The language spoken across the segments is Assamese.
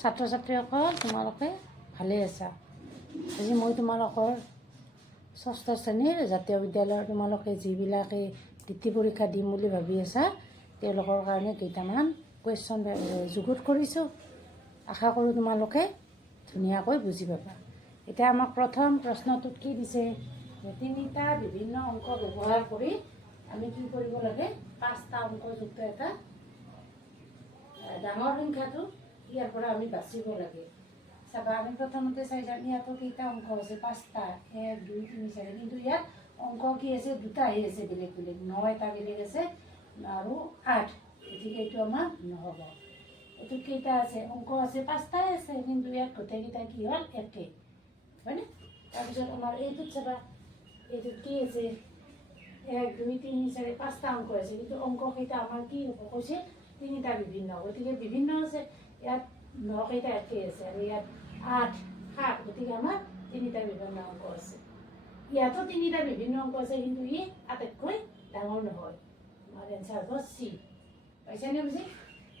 ছাত্ৰ ছাত্ৰীসকল তোমালোকে ভালে আছা। আজি মই তোমালোকৰ ষষ্ঠ শ্ৰেণীৰ জাতীয় বিদ্যালয়ৰ তোমালোকে যিবিলাকে বৃত্তি পৰীক্ষা দিম বুলি ভাবি আছা তেওঁলোকৰ কাৰণে কেইটামান কুৱেশ্যন যুগুত কৰিছোঁ। আশা কৰোঁ তোমালোকে ধুনীয়াকৈ বুজি পাবা। এতিয়া আমাক প্ৰথম প্ৰশ্নটোত কি দিছে, তিনিটা বিভিন্ন অংক ব্যৱহাৰ কৰি আমি কি কৰিব লাগে, 5টা অংকযুক্ত এটা ডাঙৰ সংখ্যাটো ইয়াৰ পৰা আমি বাচিব লাগে। চাবা, আমি প্ৰথমতে চাই যাম ইয়াতো কেইটা অংক আছে, 5টা, 1 2 3 4, কিন্তু ইয়াত অংক কি আছে, দুটাহে আছে বেলেগ বেলেগ, 9 এটা বেলেগ আছে আৰু 8, গতিকে এইটো আমাৰ নহ'ব। এইটো কেইটা আছে, অংক আছে 5টাই আছে, কিন্তু ইয়াত গোটেইকেইটা কি হ'ল, একে, হয়নে? তাৰপিছত আমাৰ এইটোত চাবা, এইটোত কি আছে, 1 2 3 4, 5টা অংক আছে, কিন্তু অংককেইটা আমাৰ কি হ'ব কৈছে, তিনিটা বিভিন্ন, গতিকে বিভিন্ন আছে। ইয়াত 9 কেইটা একে আছে আৰু ইয়াত 8 7, গতিকে আমাৰ তিনিটা বিভিন্ন অংক আছে। ইয়াতো তিনিটা বিভিন্ন অংক আছে, কিন্তু ই আটাইতকৈ ডাঙৰ নহয়। আমাৰ এনচাৰ হ'ব চি। পাইছেনে বুজি?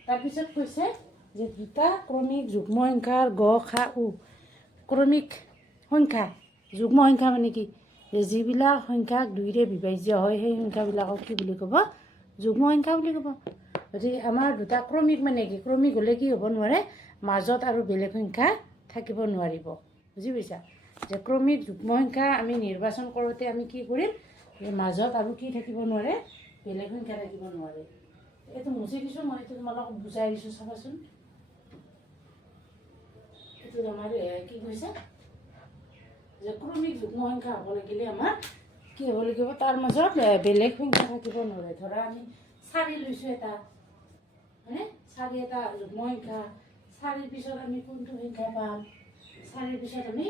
তাৰপিছত কৈছে যে দুটা ক্ৰমিক যুগ্ম সংখ্যাৰ গ খা উ। ক্ৰমিক সংখ্যা, যুগ্ম সংখ্যা মানে কি, যে যিবিলাক সংখ্যাক 2ৰে বিভাজ্য হয় সেই সংখ্যাবিলাকক কি বুলি ক'ব, যুগ্ম সংখ্যা বুলি ক'ব। গতিকে আমাৰ দুটা ক্ৰমিক মানে কি, ক্ৰমিক হ'লে কি হ'ব নোৱাৰে, মাজত আৰু বেলেগ সংখ্যা থাকিব নোৱাৰিব। বুজি পাইছা? যে ক্ৰমিক যুগ্ম সংখ্যা আমি নিৰ্বাচন কৰোঁতে আমি কি কৰিম, যে মাজত আৰু কি থাকিব নোৱাৰে, বেলেগ সংখ্যা থাকিব নোৱাৰে। এইটো মুচি দিছোঁ, মই এইটো তোমালোকক বুজাই দিছোঁ, চাবাচোন। এইটো আমাৰ কি কৈছে, যে ক্ৰমিক যুগ্ম সংখ্যা হ'ব লাগিলে আমাৰ কি হ'ব লাগিব, তাৰ মাজত বেলেগ সংখ্যা থাকিব নোৱাৰে। ধৰা আমি 4 লৈছোঁ এটা, হয়নে? 4 এটা যুগ্ম সংখ্যা, 4ৰ পিছত আমি কোনটো সংখ্যা পাম, 4ৰ পিছত আমি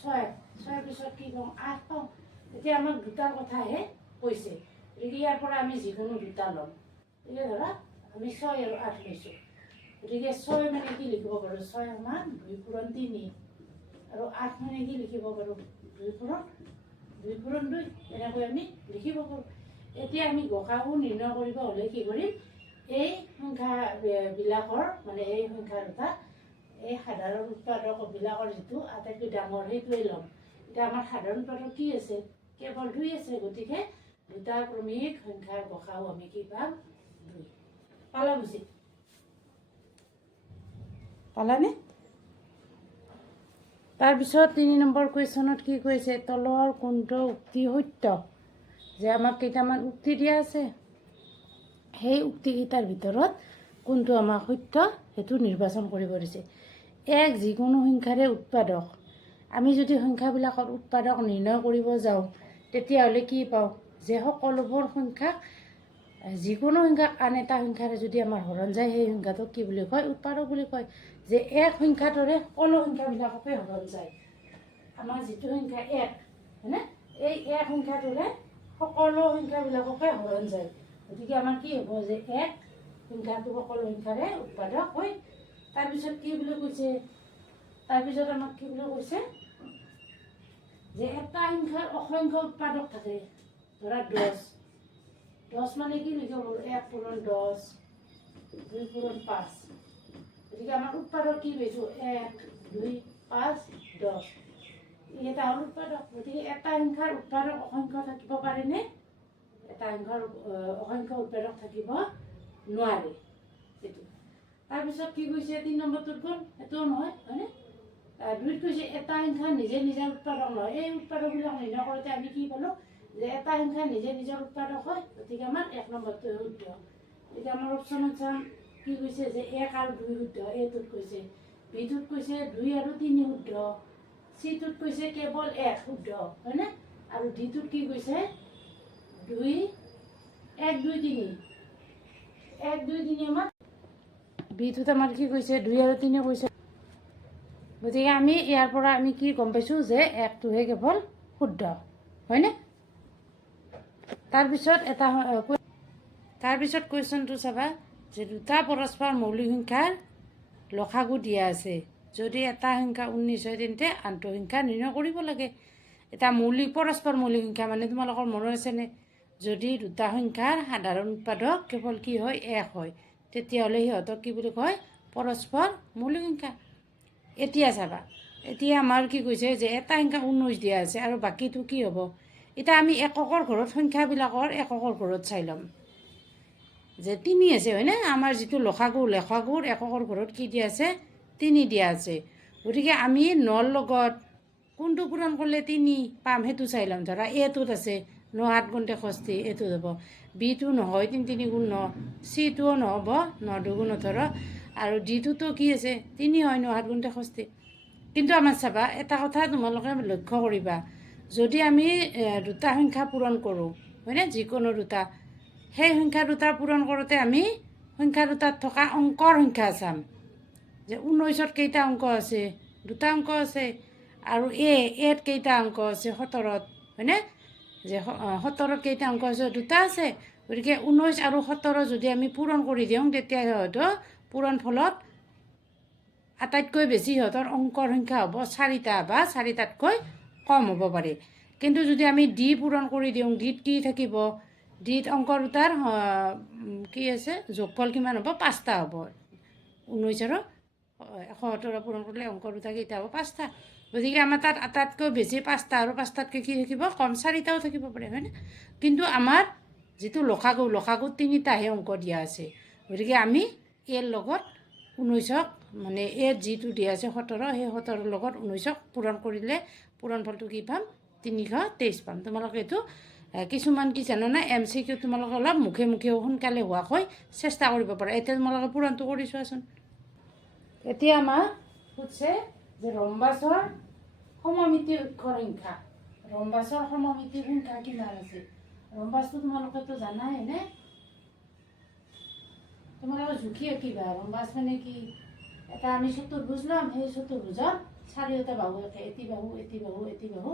6, 6ৰ পিছত কি পাম, 8 পাম। এতিয়া আমাক দুটাৰ কথাহে কৈছে, গতিকে ইয়াৰ পৰা আমি যিকোনো দুটা ল'ম। এতিয়া ধৰা আমি 6 আৰু 8 লৈছোঁ, গতিকে 6 মানে কি লিখিব পাৰোঁ, 6 আমাৰ 2 পূৰণ 3, আৰু 8 মানে কি লিখিব পাৰোঁ, 2 পূৰণ 2, এনেকৈ আমি লিখিব পাৰোঁ। এতিয়া আমি গসাগু নিৰ্ণয় কৰিব হ'লে কি কৰিম, এই সংখ্যাবিলাকৰ মানে এই সংখ্যা দুটা, এই সাধাৰণ উৎপাদকবিলাকৰ যিটো আটাইতকৈ ডাঙৰ সেইটোৱে ল'ম। এতিয়া আমাৰ সাধাৰণ উৎপাদক কি আছে, কেৱল 2 আছে, গতিকে দুটা ক্ৰমিক সংখ্যাৰ গসাগু আমি কি পাম, 2। পালা বুজি? পালানে? তাৰপিছত 3 নম্বৰ কুৱেশ্যনত কি কৈছে, তলৰ কোনটো উক্তি সত্য, যে আমাক কেইটামান উক্তি দিয়া আছে, সেই উক্তিকেইটাৰ ভিতৰত কোনটো আমাৰ সত্য সেইটো নিৰ্বাচন কৰিব দিছে। এক যিকোনো সংখ্যাৰে উৎপাদক, আমি যদি সংখ্যাবিলাকৰ উৎপাদক নিৰ্ণয় কৰিব যাওঁ তেতিয়াহ'লে কি পাওঁ, যে সকলোবোৰ সংখ্যাক, যিকোনো সংখ্যাক আন এটা সংখ্যাৰে যদি আমাৰ হৰণ যায় সেই সংখ্যাটোক কি বুলি কয়, উৎপাদক বুলি কয়। যে এক সংখ্যাটোৰে সকলো সংখ্যাবিলাককে হৰণ যায়, আমাৰ যিটো সংখ্যা 1, হয়নে, এই এক সংখ্যাটোৰে সকলো সংখ্যাবিলাককে হৰণ যায়, গতিকে আমাৰ কি হ'ব, যে 1 সংখ্যাটো সকলো সংখ্যাৰে উৎপাদক হয়। তাৰপিছত কি বুলি কৈছে, তাৰপিছত আমাক কি বুলি কৈছে, যে এটা সংখ্যাৰ অসংখ্য উৎপাদক থাকে। ধৰা 10 মানে কি লিখিব পাৰোঁ, 1 পূৰণ 10, 2 পূৰণ 5, গতিকে আমাৰ উৎপাদক কি পাইছোঁ, 1 2 5 10, এটা হ'ল উৎপাদক। গতিকে এটা সংখ্যাৰ উৎপাদক অসংখ্য থাকিব পাৰেনে, এটা সংখ্যাৰ অসংখ্য উৎপাদক থাকিব নোৱাৰে। এইটো তাৰপিছত কি কৈছে, 3 নম্বৰটোত গ'ল, সেইটোও নহয়, হয়নে? 2ত কৈছে এটা সংখ্যা নিজে নিজৰ উৎপাদক নহয়। এই উৎপাদকবিলাক নিৰ্ণয় কৰোঁতে আমি কি পালোঁ, যে এটা সংখ্যা নিজে নিজৰ উৎপাদক হয়, গতিকে আমাৰ 1 নম্বৰটো শুদ্ধ। এতিয়া আমাৰ অপশ্যনত চাম, কি কৈছে, যে 1 আৰু 2 শুদ্ধ, এইটোত কৈছে। বিটোত কৈছে 2 আৰু 3 শুদ্ধ, চিটোত কৈছে কেৱল 1 শুদ্ধ, হয়নে? আৰু ডিটোত কি কৈছে, 2 1 2 3, 1 2 3 আমাৰ, বিটোত আমাৰ কি কৈছে, 2 আৰু 3 কৈছে। গতিকে আমি ইয়াৰ পৰা আমি কি গম পাইছোঁ, যে 1টোহে কেৱল শুদ্ধ, হয়নে? তাৰপিছত কুৱেশ্যনটো চাবা, যে দুটা পৰস্পৰ মৌলিক সংখ্যাৰ লসাগু দিয়া আছে, যদি এটা সংখ্যা 19 হয় তেন্তে আনটো সংখ্যা নিৰ্ণয় কৰিব লাগে। এটা পৰস্পৰ মৌলিক সংখ্যা মানে তোমালোকৰ মনত আছেনে, যদি দুটা সংখ্যাৰ সাধাৰণ উৎপাদক কেৱল কি হয়, 1 হয়, তেতিয়াহ'লে সিহঁতক কি বুলি কয়, পৰস্পৰ মৌলিক সংখ্যা। এতিয়া চাবা, এতিয়া আমাৰ কি কৈছে যে এটা সংখ্যা 19 দিয়া আছে আৰু বাকীটো কি হ'ব? এতিয়া আমি এককৰ ঘৰত সংখ্যাবিলাকৰ এককৰ ঘৰত চাই ল'ম যে 3 আছে হয়নে? আমাৰ যিটো লসাগুৰ এককৰ ঘৰত কি দিয়া আছে? 3 দিয়া আছে। গতিকে আমি 9ৰ লগত কোনটো পূৰণ কৰিলে 3 পাম সেইটো চাই ল'ম। ধৰা এটোত আছে 9 8 গুণ 63, এইটোত হ'ব। বিটো নহয় 3 3 গুণ 9, চিটোও নহ'ব 9 2 গুণ 18, আৰু ডিটোতো কি আছে 3 হয় 9 8 গুণ 63। কিন্তু আমাৰ চাবা এটা কথা তোমালোকে লক্ষ্য কৰিবা, যদি আমি দুটা সংখ্যা পূৰণ কৰোঁ হয়নে, যিকোনো দুটা, সেই সংখ্যা দুটা পূৰণ কৰোঁতে আমি সংখ্যা দুটাত থকা অংকৰ সংখ্যা চাম। যে 19ত কেইটা অংক আছে? 2টা অংক আছে। আৰু এত কেইটা অংক আছে? 17ত হয়নে? যে 17ত কেইটা অংক আছে? 2টা আছে। গতিকে 19 আৰু 17 যদি আমি পূৰণ কৰি দিওঁ তেতিয়া হয়তো পূৰণ ফলত আটাইতকৈ বেছি সিহঁতৰ অংকৰ সংখ্যা হ'ব 4টা বা 4টাতকৈ কম হ'ব পাৰে। কিন্তু যদি আমি ডি পূৰণ কৰি দিওঁ, ডিত কি থাকিব? ডিত অংক দুটাৰ কি আছে? যোগফল কিমান হ'ব? 5টা হ'ব। 19 আৰু 117 পূৰণ কৰিলে অংক দুটা কেইটা হ'ব? 5টা। গতিকে আমাৰ তাত আটাইতকৈ বেছি 5টা, আৰু 5টাতকৈ কি থাকিব? কম 4টাও থাকিব পাৰে হয়নে? কিন্তু আমাৰ যিটো লসাগুত 3টাহে অংক দিয়া আছে। গতিকে আমি এৰ লগত 19ক মানে এত যিটো দিয়া আছে 17, সেই 17ৰ লগত 19ক পূৰণ কৰিলে পূৰণফলটো কি পাম? 323 পাম। তোমালোকে এইটো কিছুমান কি জানানে, MCQ তোমালোকে অলপ মুখে মুখেও সোনকালে হোৱাকৈ চেষ্টা কৰিব পাৰা। এতিয়া তোমালোকে পূৰণটো কৰি চোৱাচোন। এতিয়া আমাৰ সুধিছে যে ৰম্বাছৰ সমমিতি অক্ষৰ সংখ্যা। ৰম্বাছৰ সমমিতি সংখ্যা কিমান আছে? ৰম্বাছটো তোমালোকেতো জানাই নে? তোমালোকে জুখি আঁকিবা। ৰম্বাছ মানে কি? এটা আমি চতুৰ্ভুজ ল'ম, সেই চতুৰ্ভুজত চাৰিওটা বাহু একে, এটি বাহু এটি বাহু এটি বাহু,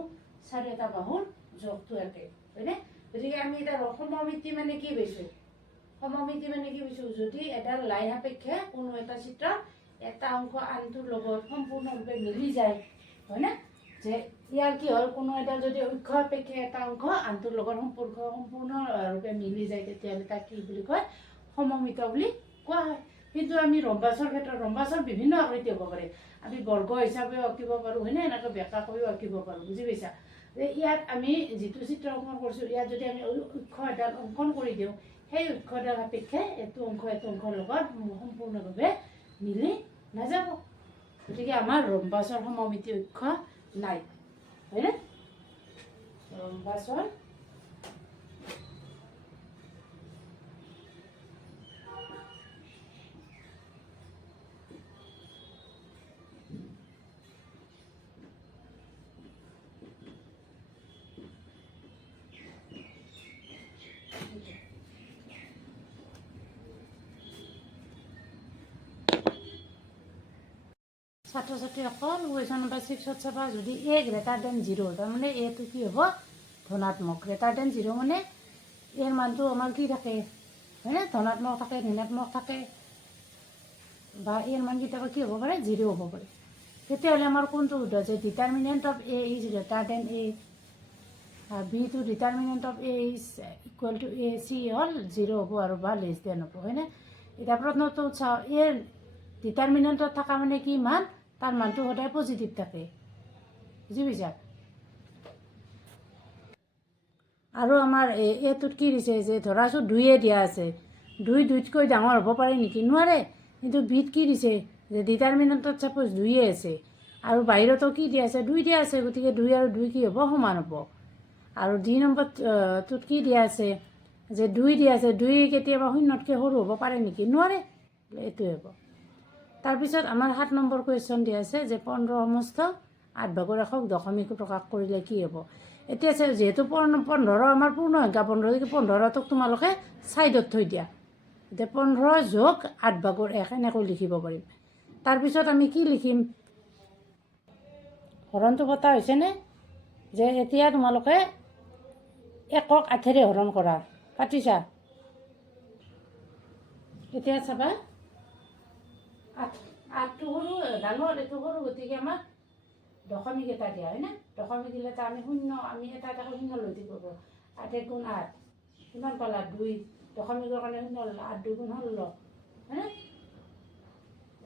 চাৰিওটা বাহুৰ যোগটো একে হয়নে? গতিকে আমি এতিয়া সমমিতি মানে কি পাইছোঁ? সমমিতি মানে কি পাইছোঁ? যদি এডাল লাই সাপেক্ষে কোনো এটা চিত্ৰত এটা অংশ আনটোৰ লগত সম্পূৰ্ণৰূপে মিলি যায় হয়নে? যে ইয়াৰ কি হ'ল, কোনো এডাল যদি অক্ষ সাপেক্ষে এটা অংশ আনটোৰ লগত সম্পূৰ্ণৰূপে মিলি যায়, তেতিয়াহ'লে তাক কি বুলি কয়? সমমিত বুলি কোৱা হয়। কিন্তু আমি ৰম্বাছৰ ক্ষেত্ৰত, ৰম্বাছৰ বিভিন্ন আকৃতি হ'ব পাৰে। আমি বৰ্গ হিচাপেও আঁকিব পাৰোঁ হয়নে? এনেকৈ বেঁকা কৰিও আঁকিব পাৰোঁ। বুজি পাইছা? যে ইয়াত আমি যিটো চিত্ৰ অংকন কৰিছোঁ, ইয়াত যদি আমি অক্ষ এডাল অংকন কৰি দিওঁ, সেই অক্ষডাল সাপেক্ষে এইটো অংশৰ লগত সম্পূৰ্ণভাৱে মিলি নাযাব। গতিকে আমাৰ ৰম্বাছৰ সমমিতি অক্ষ নাই হয়নে? ৰম্বাছৰ ছাত্ৰ ছাত্ৰীসকল কুৱেশ্যন নম্বৰ 6ত চাবা, যদি এ গ্ৰেটাৰ দেন 0, তাৰমানে এটো কি হ'ব? ধনাত্মক। গ্ৰেটাৰ দেন 0 মানে এৰ মানটো আমাৰ কি থাকে হয়নে? ধনাত্মক থাকে, ঋণাত্মক থাকে, বা এৰ মান কেতিয়াবা কি হ'ব পাৰে? 0 হ'ব পাৰে। তেতিয়াহ'লে আমাৰ কোনটো শুদ্ধ আছে? Determinant of A is greater than A, বিটো determinant of A is equal to A, C হ'ল 0 হ'ব আৰু বা লেছ দেন হ'ব হয়নে? এতিয়া প্ৰশ্নটো চাওঁ, এৰ ডিটাৰমিনেণ্টত থকা মানে কি মান? তাৰ মানটো সদায় পজিটিভ থাকে। বুজি পাইছা? আৰু আমাৰ এইটোত কি দিছে? যে ধৰাছোঁ 2 দিয়া আছে, 2 2তকৈ ডাঙৰ হ'ব পাৰে নেকি? নোৱাৰে। কিন্তু বিত কি দিছে? যে ডিটাৰমিনেণ্টত ছাপ'জ 2 আছে, আৰু বাহিৰতো কি দিয়া আছে? 2 দিয়া আছে। গতিকে 2 আৰু 2 কি হ'ব? সমান হ'ব। আৰু 2 নম্বৰটোত কি দিয়া আছে? যে 2 দিয়া আছে, 2 কেতিয়াবা 0তকৈ সৰু হ'ব পাৰে নেকি? নোৱাৰে। এইটোৱে হ'ব। তাৰপিছত আমাৰ 7 নম্বৰ কুৱেশ্যন দিয়া আছে যে 15 সমস্ত 8/100ক দশমিক প্ৰকাশ কৰিলে কি হ'ব? এতিয়া যিহেতু 15 আমাৰ পূৰ্ণ সংখ্যা 15টোক তোমালোকে ছাইডত থৈ দিয়া। এতিয়া 15 যোগ 8/1 এনেকৈ লিখিব পাৰিম। তাৰপিছত আমি কি লিখিম? হৰণটো পতা হৈছেনে? যে এতিয়া তোমালোকে একক 8ৰে হৰণ কৰা। পাতিছা? এতিয়া চাবা, 8টো সৰু, ডাঙৰ, এইটো সৰু, গতিকে আমাক দশমিক এটা দিয়া হয়নে? দশমিক দিলে আমি শূন্য, আমি এটা শূন্য লৈ দিব পাৰোঁ। 8 × 8 কিমান পালা? 2। দশমিকৰ কাৰণে 0 ল'লা, 8 × 2 = 16 হয়নে?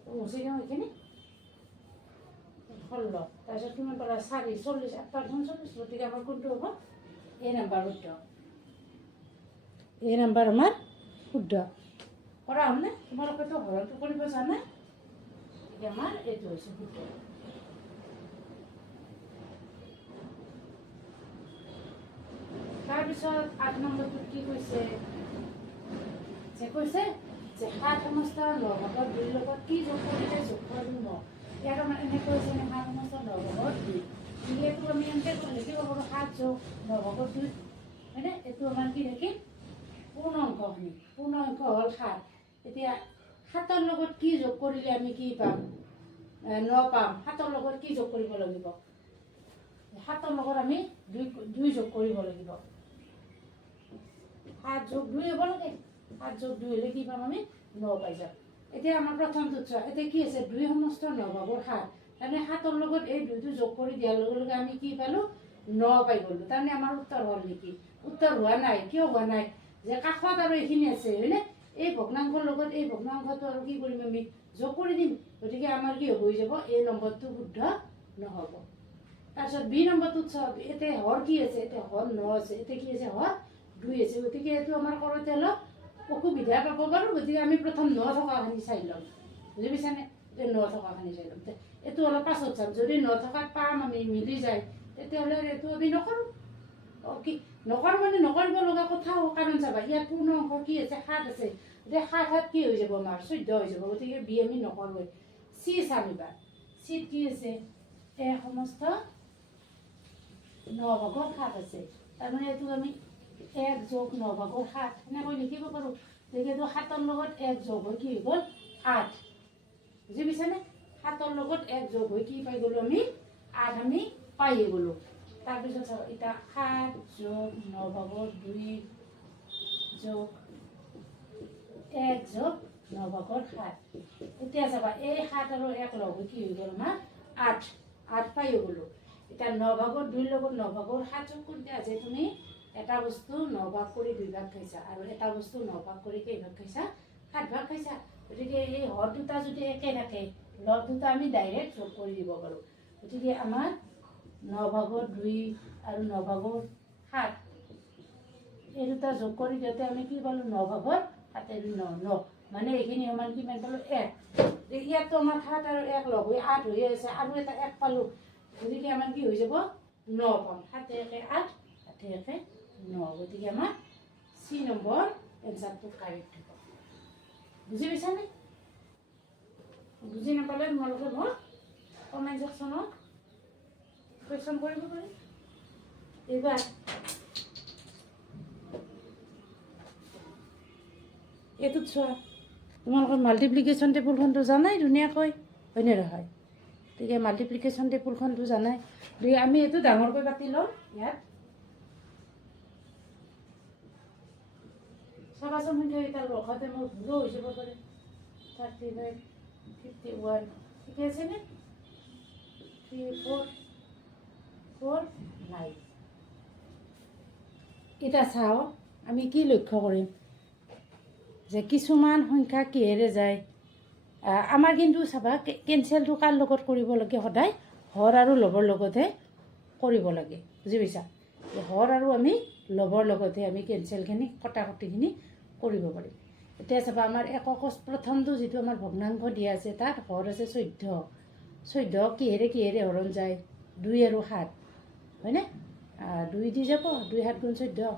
মুচি দিওঁ এইখিনি 16 তাৰপিছত কিমান পালা 4 40 8 40 গতিকে আমাৰ কোনটো হ'ব এ নাম্বাৰ শুদ্ধ এই নাম্বাৰ আমাৰ শুদ্ধ কৰা হ'লনে তোমালোকেতো হৰণটো কৰিব জানা গতিকে আমাৰ এইটো হৈছে শুদ্ধ তাৰপিছত 8 নম্বৰটোত কি কৈছে যে 7 সমস্ত 9 ভাগত 2 লগত কি যোগ কৰিলে যোগফলটো 9 ইয়াত আমাৰ এনেকৈ কৈছে 7 সমস্ত 9 ভাগত 2 এইটো আমি এনেকৈ কৰি লিখিব পাৰোঁ 7 যোগ 9 ভাগত 2 হয়নে এইটো আমাৰ কি থাকিল পূৰ্ণ অংক হ'ল 7 এতিয়া 7ৰ লগত কি যোগ কৰিলে আমি কি পাম 9 পাম 7ৰ লগত কি যোগ কৰিব লাগিব 7ৰ লগত আমি 2 যোগ কৰিব লাগিব 7 যোগ 2 হ'ব লাগে 7 যোগ 2 হ'লে কি পাম আমি 9 পাই যাম এতিয়া আমাৰ প্ৰথমটোত চোৱা এতিয়া কি আছে 2 সমস্ত 9 ভাগৰ 7 তাৰমানে 7ৰ লগত এই 2টো যোগ কৰি দিয়াৰ লগে লগে আমি কি পালোঁ 9 পাই গ'লোঁ তাৰমানে আমাৰ উত্তৰ হ'ল নেকি উত্তৰ হোৱা নাই কিয় হোৱা নাই যে কাষত আৰু এইখিনি আছে হয়নে এই ভগ্নাংশৰ লগত এই ভগ্নাংশটো আৰু কি কৰিম আমি যোগ কৰি দিম গতিকে আমাৰ কি হৈ যাব এই নম্বৰটো শুদ্ধ নহ'ব তাৰপিছত বি নম্বৰটোত চাওক এতিয়া হৰ কি আছে এতিয়া হৰ 9 আছে এতিয়া কি আছে হৰ 2 আছে গতিকে এইটো আমাৰ কৰোঁতে অলপ অসুবিধা পাব পাৰোঁ গতিকে আমি প্ৰথম 9 থকাখিনি চাই ল'ম বুজি পাইছানে এতিয়া 9 থকাখিনি চাই ল'ম এইটো অলপ পাছত চাম যদি 9 থকাত পাম আমি মিলি যায় তেতিয়াহ'লে এইটো আমি নকৰোঁ কি নকৰোঁ মানে নকৰিব লগা কথাও কাৰণ চাবা ইয়াত পূৰ্ণ অংক কি আছে 7 আছে এতিয়া 7 কি হৈ যাব আমাৰ 14 হৈ যাব গতিকে বি আমি নকৰোঁৱে চি চাম এবাৰ চিত কি আছে সমস্ত 9 ভাগৰ 7 আছে তাৰমানে এইটো আমি 1 যোগ 9 ভাগৰ 7 এনেকৈ লিখিব পাৰোঁ গতিকে 7ৰ লগত 1 যোগ হৈ কি হৈ গ'ল 8 বুজি পাইছানে 7ৰ লগত 1 যোগ হৈ কি পাই গ'লোঁ আমি 8 আমি পাইয়ে গ'লোঁ তাৰপিছত চাব এতিয়া 7 যোগ 9 ভাগৰ 2 যোগ 1 যোগ 9 ভাগৰ 7 এতিয়া চাবা এই 7 আৰু 1 লগ হৈ কি হৈ গ'ল আমাৰ 8 পাইয়ে গ'লোঁ এতিয়া 9 ভাগৰ 2 লগত 9 ভাগৰ 7 যোগ কৰি দিয়া যে তুমি এটা বস্তু 9 ভাগ কৰি 2 ভাগ খাইছা আৰু এটা বস্তু 9 ভাগ কৰি কেইভাগ খাইছা 7 ভাগ খাইছা গতিকে এই হৰ দুটা যদি একে থাকে লগ দুটা আমি ডাইৰেক্ট যোগ কৰি দিব পাৰোঁ গতিকে আমাৰ 9 ভাগৰ 2 আৰু 9 ভাগৰ 7 এই দুটা যোগ কৰি দিওঁতে আমি কি পালোঁ 9 ভাগৰ 7 9 মানে এইখিনি সমান কিমান পালোঁ 1 ইয়াততো আমাৰ 7 আৰু 1 লগ হৈ 8 হৈ আছে আৰু এটা 1 পালোঁ গতিকে আমাৰ কি হৈ যাব 9 পাম 7 1 8 8 1 9 গতিকে আমাৰ চি নম্বৰ এনচাৰটো কাৰেক্ট হ'ব বুজি পাইছানে বুজি নাপালে তোমালোকে মোক কমেণ্ট ছেকশ্যনত কুৱেশ্যন কৰিব পাৰি এইবাৰ এইটোত চোৱা তোমালোকৰ মাল্টিপ্লিকেশ্যন টেবুলখনটো জানাই ধুনীয়াকৈ হয়নে নহয় গতিকে মাল্টিপ্লিকেশ্যন টেবুলখনটো জানাই গতিকে আমি এইটো ডাঙৰকৈ পাতি ল'ম ইয়াত চাবাচোন সংখ্যাকেইটাৰ ৰখতে মোৰ ভুলো হৈ যাব পাৰে 35 51 ঠিকে আছেনে 3 4 4 9 এতিয়া চাওঁ আমি কি লক্ষ্য কৰিম যে কিছুমান সংখ্যা কিহেৰে যায় আমাৰ কিন্তু চাবা কেনচেলটো কাৰ লগত কৰিব লাগে সদায় হৰ আৰু লবৰ লগতহে কৰিব লাগে বুজি পাইছা হৰ আৰু আমি লবৰ লগতহে আমি কেনচেলখিনি কটাকটিখিনি কৰিব পাৰিম এতিয়া চাবা আমাৰ একক প্ৰথমটো যিটো আমাৰ ভগ্নাংশ দিয়া আছে তাত হৰ আছে 14 কিহেৰে হৰণ যায় 2 আৰু 7 হয়নে 2 দি যাব 2 7 গুণ 14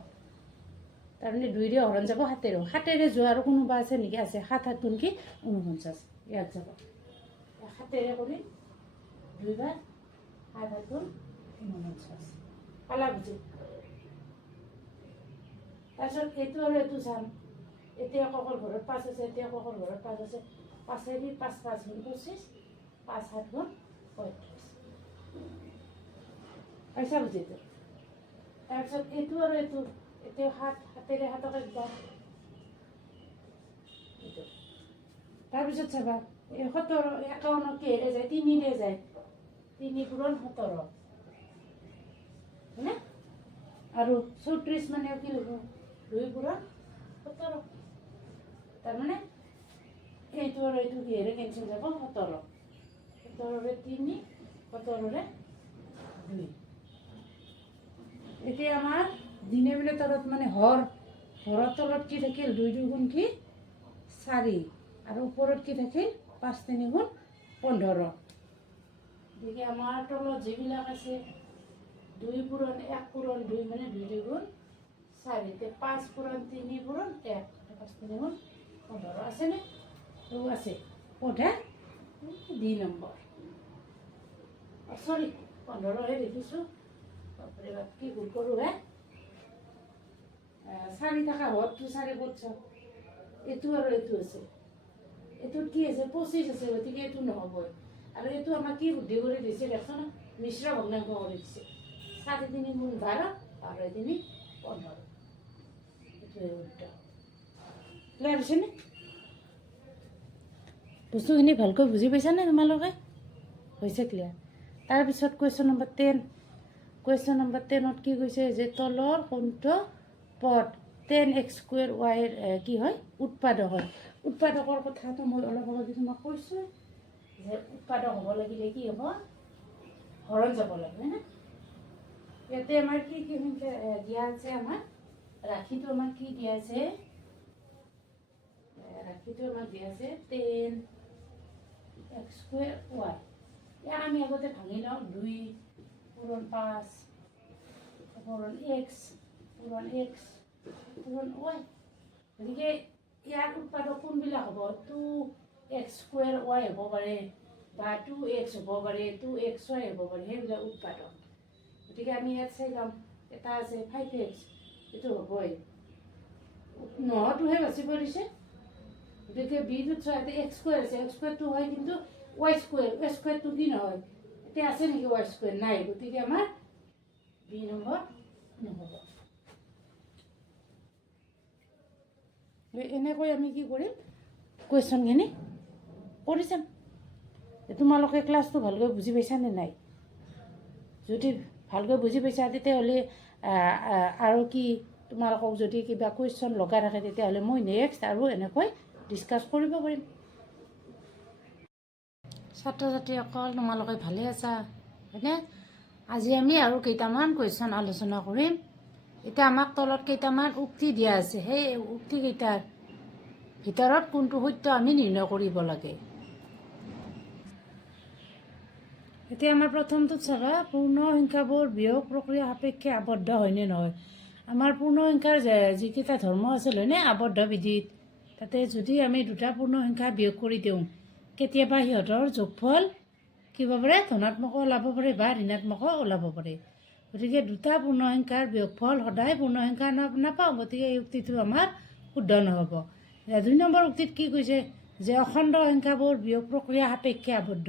তাৰমানে 2 ৰে হৰণ যাব 7ৰে যোৱা আৰু কোনোবা আছে নেকি আছে 7 7 গুণ কি 49 ইয়াত যাব 7ৰে কৰি 2 বাৰ 7 7 গুণ 49 পালা বুজি তাৰপিছত এইটো আৰু এইটো চাম এতিয়া একৰ ঘৰত 5 আছে এতিয়া একৰ ঘৰত 5 আছে 5 5 5 গুণ 25 5 7 গুণ 35 পাইছা বুজি এইটো তাৰপিছত এইটো আৰু এইটো এতিয়া 7ৰে 7ক একবাৰ তাৰপিছত চাবা 17 51 কিহেৰে যায় 3ৰে যায় 3 পূৰণ 17 হয়নে আৰু 34 মানে কি লিখোঁ 2 পূৰণ 17 তাৰমানে এইটো আৰু এইটো কিহেৰে কেঞ্চেল যাব 17 17ৰে 3 17ৰে 2 এতিয়া আমাৰ দিনে বোলে তলত মানে হৰৰ তলত কি থাকিল 2 2 গুণ কি 4 আৰু ওপৰত কি থাকিল 5 3 গুণ 15 গতিকে আমাৰ তলত যিবিলাক আছে 2 পূৰণ 1 পূৰণ 2 মানে 2 2 গুণ 4 এতিয়া 5 পূৰণ 3 পূৰণ 1 5 3 গুণ 15 আছেনে আছে পঢ়া ডি নম্বৰ চৰি 15হে দেখিছোঁ বাপৰে বাপ কি ভুল কৰোঁ হে 4 থকা হতটো 4 ক'ত চাওঁ এইটো আৰু এইটো আছে এইটোত কি আছে 25 আছে গতিকে এইটো নহ'বই আৰু এইটো আমাক কি বুদ্ধি কৰি দিছে দেখোন মিশ্ৰ ভগ্নাংশ কৰি দিছে 4 3 গুণ 12 12 3 15 এইটোৱে উত্তৰ ক্লিয়াৰ হৈছেনে বস্তুখিনি ভালকৈ বুজি পাইছানে তোমালোকে হৈছে ক্লিয়াৰ তাৰপিছত কুৱেশ্যন নম্বৰ 10 কুৱেশ্যন নম্বৰ 10ত কি কৈছে যে তলৰ কোনটো পদ 10x² y কি হয় উৎপাদক হয় উৎপাদকৰ কথাটো মই অলপ আগতে তোমাক কৈছোঁ যে উৎপাদক হ'ব লাগিলে কি হ'ব হৰণ যাব লাগে হয়নে ইয়াতে আমাৰ কি কি সংখ্যা দিয়া আছে আমাৰ ৰাশিটো আমাৰ কি দিয়া আছে ৰাশিটো আমাক দিয়া আছে 10x² y ইয়াক আমি আগতে ভাঙি লওঁ 2 পূৰণ 5 পূৰণ x পূৰণ y গতিকে ইয়াৰ উৎপাদক কোনবিলাক হ'ব 2x² y হ'ব পাৰে বা 2x হ'ব পাৰে 2xy হ'ব পাৰে সেইবিলাক উৎপাদক গতিকে আমি ইয়াত চাই যাম এটা আছে 5x এইটো হ'বই নহটোহে বাচিব দিছে গতিকে বিটোত চাই x² আছে x²টো হয় কিন্তু y²টো কি নহয় এতিয়া আছে নেকি y² নাই গতিকে আমাৰ বি নম্বৰ নহ'ব এনেকৈ আমি কি কৰিম কুৱেশ্যনখিনি কৰি যাম তোমালোকে ক্লাছটো ভালকৈ বুজি পাইছানে নাই যদি ভালকৈ বুজি পাইছা তেতিয়াহ'লে আৰু কি তোমালোকক যদি কিবা কুৱেশ্যন লগা থাকে তেতিয়াহ'লে মই নেক্সট আৰু এনেকৈ ডিছকাছ কৰিব পাৰিম ছাত্ৰ ছাত্ৰীসকল তোমালোকে ভালে আছা হয়নে আজি আমি আৰু কেইটামান কুৱেশ্যন আলোচনা কৰিম এতিয়া আমাক তলত কেইটামান উক্তি দিয়া আছে সেই উক্তিকেইটাৰ ভিতৰত কোনটো সত্য আমি নিৰ্ণয় কৰিব লাগে এতিয়া আমাৰ প্ৰথমটোত চাবা পূৰ্ণ সংখ্যাবোৰ বিয়োগ প্ৰক্ৰিয়া সাপেক্ষে আবদ্ধ হয়নে নহয় আমাৰ পূৰ্ণ সংখ্যাৰ যিকেইটা ধৰ্ম আছিল হয়নে আবদ্ধ বিধিত তাতে যদি আমি দুটা পূৰ্ণ সংখ্যা বিয়োগ কৰি দিওঁ কেতিয়াবা সিহঁতৰ যোগফল কি হ'ব পাৰে ধনাত্মকো ওলাব পাৰে বা ঋণাত্মকো ওলাব পাৰে গতিকে দুটা পূৰ্ণ সংখ্যাৰ বিয়োগফল সদায় পূৰ্ণ সংখ্যা নাপাওঁ গতিকে এই উক্তিটো আমাৰ শুদ্ধ নহ'ব 2 নম্বৰ উক্তিত কি কৈছে যে অখণ্ড সংখ্যাবোৰ বিয়োগ প্ৰক্ৰিয়া সাপেক্ষে আবদ্ধ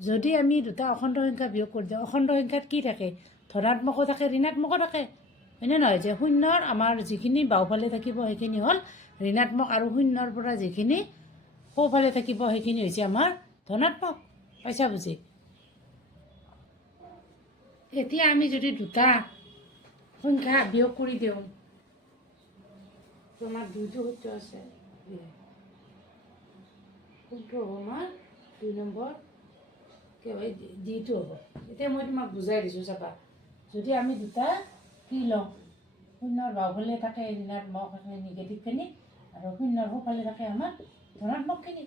যদি আমি দুটা অখণ্ড সংখ্যা বিয়োগ কৰি দিওঁ অখণ্ড সংখ্যাত কি থাকে ধনাত্মকো থাকে ঋণাত্মকো থাকে হয়নে নহয় যে শূন্যৰ আমাৰ যিখিনি বাওঁফালে থাকিব সেইখিনি হ'ল ঋণাত্মক আৰু শূন্যৰ পৰা যিখিনি সোঁফালে থাকিব সেইখিনি হৈছে আমাৰ ধনাত্মক পইচা বুজি এতিয়া আমি যদি দুটা সংখ্যা বিয়োগ কৰি দিওঁ তোমাৰ 2টো সত্য আছে কোনটো হ'ব আমাৰ 2 নম্বৰ ডিটো হ'ব এতিয়া মই তোমাক বুজাই দিছোঁ চাবা যদি আমি দুটা কি লওঁ শূন্যৰ বাওঁফালে থাকে ঋণাত্মক নিগেটিভখিনি আৰু শূন্যৰ সোঁফালে থাকে আমাৰ ধনাত্মকখিনি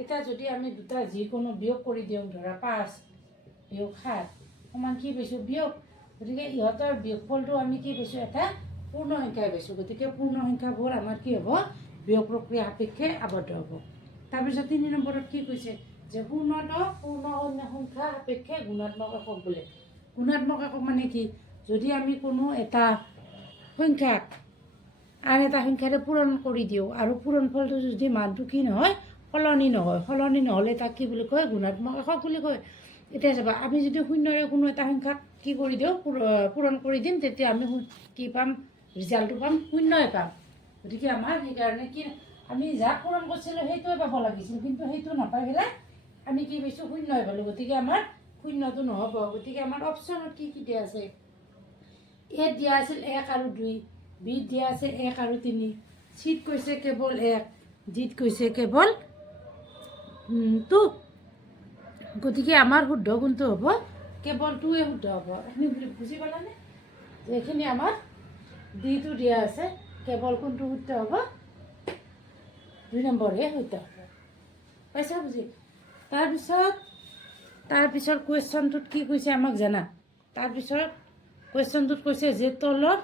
এতিয়া যদি আমি দুটা যিকোনো বিয়োগ কৰি দিওঁ ধৰা 5 বিয়োগ 7 সমান কি পাইছোঁ বিয়োগ গতিকে ইহঁতৰ বিয়োগফলটো আমি কি পাইছোঁ এটা পূৰ্ণ সংখ্যাই পাইছোঁ গতিকে পূৰ্ণ সংখ্যাবোৰ আমাৰ কি হ'ব বিয়োগ প্ৰক্ৰিয়া সাপেক্ষে আবদ্ধ হ'ব তাৰপিছত 3 নম্বৰত কি কৈছে যে পূৰ্ণ সংখ্যা সাপেক্ষে গুণাত্মক একক বোলে গুণাত্মক একক মানে কি যদি আমি কোনো এটা সংখ্যাক আন এটা সংখ্যাৰে পূৰণ কৰি দিওঁ আৰু পূৰণ ফলটো যদি মানটো কি নহয় সলনি নহ'লে তাক কি বুলি কয় গুণাত্মক একক বুলি কয় এতিয়া চাবা আমি যদি শূন্যৰে কোনো এটা সংখ্যাক কি কৰি দিওঁ পূৰণ কৰি দিম তেতিয়া আমি কি পাম ৰিজাল্টটো পাম শূন্যই পাম গতিকে আমাৰ সেইকাৰণে কি আমি যাক পূৰণ কৰিছিলোঁ সেইটোৱে পাব লাগিছিল কিন্তু সেইটো নাপাই পেলাই আমি কি পাইছোঁ শূন্যই পালোঁ গতিকে আমাৰ শূন্যটো নহ'ব গতিকে আমাৰ অপশ্যনত কি কি দিয়া আছে এত দিয়া আছিল 1 আৰু 2 বিত দিয়া আছে 1 আৰু 3 চিত কৈছে কেৱল 1 ডিত কৈছে কেৱল টু গতিকে আমাৰ শুদ্ধ কোনটো হ'ব কেৱল টুৱে শুদ্ধ হ'ব এইখিনি বুজি পালানে যে এইখিনি আমাৰ ডিটো দিয়া আছে কেৱল কোনটো শুদ্ধ হ'ব 2 নম্বৰহে শুদ্ধ হ'ব পাইছা বুজি তাৰপিছত কুৱেশ্যনটোত কি কৈছে আমাক জানা তাৰপিছত কুৱেশ্যনটোত কৈছে যে তলত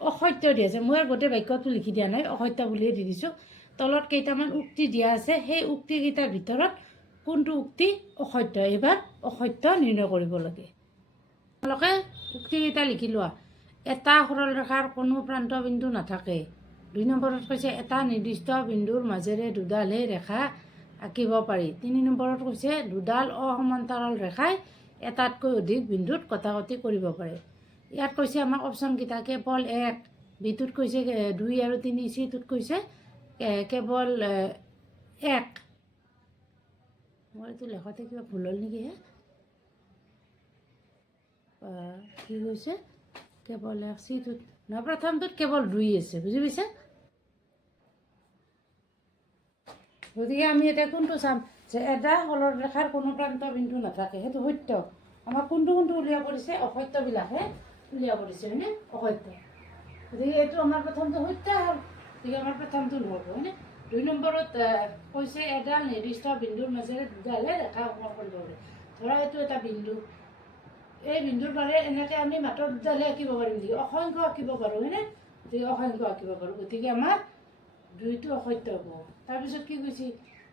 অসত্য দিয়া আছে মই গোটেই বাক্যটো লিখি দিয়া নাই অসত্য বুলিয়ে দি দিছোঁ তলত কেইটামান উক্তি দিয়া আছে সেই উক্তিকেইটাৰ ভিতৰত কোনটো উক্তি অসত্য এইবাৰ অসত্য নিৰ্ণয় কৰিব লাগে তোমালোকে উক্তিকেইটা লিখি লোৱা এটা সৰল ৰেখাৰ কোনো প্ৰান্তবিন্দু নাথাকে 2 নম্বৰত কৈছে এটা নিৰ্দিষ্ট বিন্দুৰ মাজেৰে দুডালহে ৰেখা আঁকিব পাৰি 3 নম্বৰত কৈছে দুডাল অসমান্তৰাল ৰেখাই এটাতকৈ অধিক বিন্দুত কটাকটি কৰিব পাৰে ইয়াত কৈছে আমাক অপশ্যনকেইটা কেৱল 1 বিটোত কৈছে 2 আৰু 3 চিটোত কৈছে কেৱল 1 মই এইটো লেখোঁতে কিবা ভুল হ'ল নেকি হে কি কৈছে কেৱল 1 চিটোত নহয় প্ৰথমটোত কেৱল 2 আছে বুজি পাইছে গতিকে আমি এতিয়া কোনটো চাম যে এটা সৰল ৰেখাৰ কোনো প্ৰান্তবিন্দু নাথাকে সেইটো সত্য আমাক কোনটো উলিয়াব পৰিছে অসত্যবিলাকহে উলিয়াব পৰিছে হয়নে অসত্য গতিকে এইটো আমাৰ প্ৰথমটো সত্য হ'ল গতিকে আমাৰ প্ৰথমটো নহ'ব হয়নে 2 নম্বৰত কৈছে এডাল নিৰ্দিষ্ট বিন্দুৰ মাজেৰে দুডালহে ৰেখা অংকন কৰিব পাৰে ধৰা এইটো এটা বিন্দু এই বিন্দুৰ পাৰে এনেকৈ আমি মাত্ৰ দুডালহে আঁকিব পাৰিম নেকি অসংখ্য আঁকিব পাৰোঁ হয়নে গতিকে অসংখ্য আঁকিব পাৰোঁ গতিকে আমাৰ 2টো অসত্য হ'ব তাৰপিছত কি কৈছে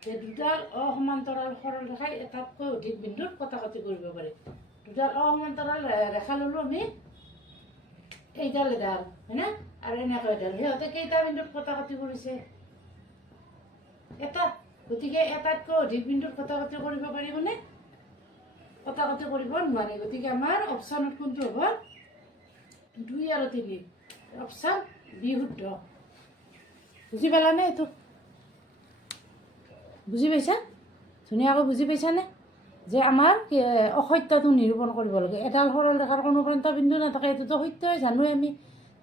যে দুডাল অসমান্তৰাল সৰল ৰেখাই এটাতকৈ অধিক বিন্দুত কটাকটি কৰিব পাৰে দুডাল অসমান্তৰাল ৰেখা ল'লোঁ আমি এইডাল এডাল হয়নে আৰু এনেকৈ এডাল সিহঁতে কেইটা বিন্দুত কটাকটি কৰিছে এটা গতিকে এটাতকৈ অধিক বিন্দুত কটাকটি কৰিব পাৰিবনে কটাকটি কৰিব নোৱাৰে গতিকে আমাৰ অপশ্যনত কোনটো হ'ব 2 আৰু 3 অপশ্যন বি শুদ্ধ বুজি পালানে এইটো বুজি পাইছা ধুনীয়াকৈ বুজি পাইছানে যে আমাৰ অসত্যটো নিৰূপণ কৰিব লাগে এডাল সৰল ৰেখাৰ কোনো প্ৰান্তবিন্দু নাথাকে এইটোতো সত্যই জানোৱেই আমি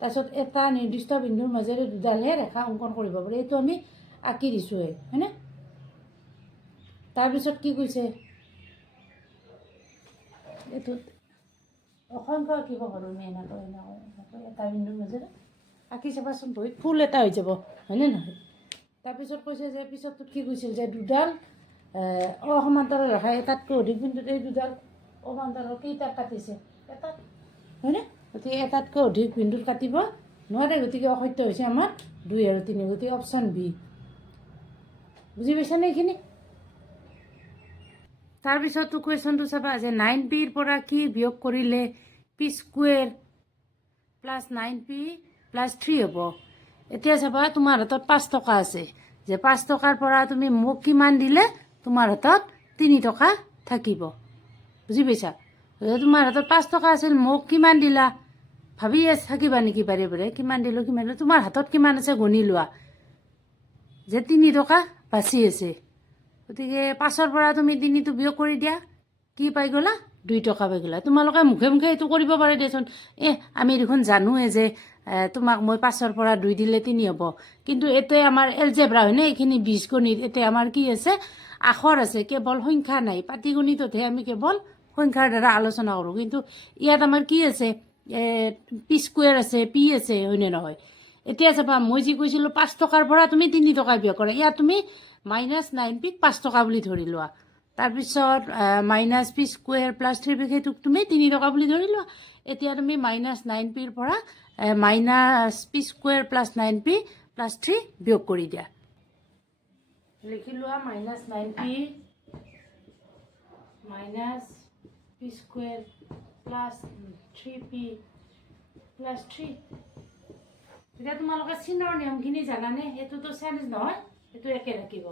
তাৰপিছত এটা নিৰ্দিষ্ট বিন্দুৰ মাজেৰে দুডালহে ৰেখা অংকন কৰিব পাৰি এইটো আমি আঁকি দিছোঁৱেই হয়নে তাৰপিছত কি কৈছে এইটোত অসংখ্য আঁকিব পাৰোঁ আমি এনেকৈ এটা বিন্দুৰ মাজেৰে আঁকি চাবাচোন বহীত ফুল এটা হৈ যাব হয়নে নহয় তাৰপিছত কৈছে যে পিছতটোত কি কৈছিল যে দুডাল অসমান্তৰাল ৰেখা এটাতকৈ অধিক বিন্দুত এই দুডাল অসমান্তৰাল কেইটাত কাটিছে এটাত হয়নে গতিকে এটাতকৈ অধিক বিন্দুত কাটিব নোৱাৰে গতিকে অসত্য হৈছে আমাৰ 2 আৰু 3 গতিকে অপশ্যন বি বুজি পাইছানে এইখিনি তাৰপিছতো কুৱেশ্যনটো চাবা যে 9pৰ পৰা কি বিয়োগ কৰিলে P square plus 9p plus 3 হ'ব এতিয়া চাবা তোমাৰ হাতত 5 টকা আছে যে 5 টকাৰ পৰা তুমি মোক কিমান দিলে তোমাৰ হাতত 3 টকা থাকিব বুজি পাইছা তোমাৰ হাতত 5 টকা আছিল মোক কিমান দিলা ভাবি থাকিবা নেকি বাৰে বাৰে কিমান দিলোঁ তোমাৰ হাতত কিমান আছে গণি লোৱা যে 3 টকা বাচি আছে গতিকে 5ৰ পৰা তুমি 3টো বিয়োগ কৰি দিয়া কি পাই গ'লা 2 টকা পাই গ'লা তোমালোকে মুখে মুখে এইটো কৰিব পাৰে দেচোন আমি দেখোন জানোৱে যে তোমাক মই 5ৰ পৰা 2 দিলে 3 হ'ব কিন্তু এতিয়া আমাৰ এলজেব্ৰা হয়নে এইখিনি বীজগণিত এতিয়া আমাৰ কি আছে আখৰ আছে কেৱল সংখ্যা নাই পাটিগণিততহে আমি কেৱল সংখ্যাৰ দ্বাৰা আলোচনা কৰোঁ কিন্তু ইয়াত আমাৰ কি আছে পি স্কুৱেৰ আছে পি আছে হয়নে নহয় এতিয়া চাবা মই যি কৈছিলোঁ 5 টকাৰ পৰা তুমি 3 টকা বিয়োগ কৰা ইয়াত তুমি -9p 5 টকা বুলি ধৰি লোৱা তাৰপিছত -p স্কুৱেৰ প্লাছ 3p সেইটোক তুমি 3 টকা বুলি ধৰি লোৱা এতিয়া তুমি -9pৰ পৰা -p square plus 9p plus 3 বিয়োগ কৰি দিয়া লিখি লোৱা -9p -p square plus 3p plus 3 এতিয়া তোমালোকে চিনৰ নিয়মখিনি জানানে এইটোতো চেঞ্জ নহয় এইটো একে থাকিব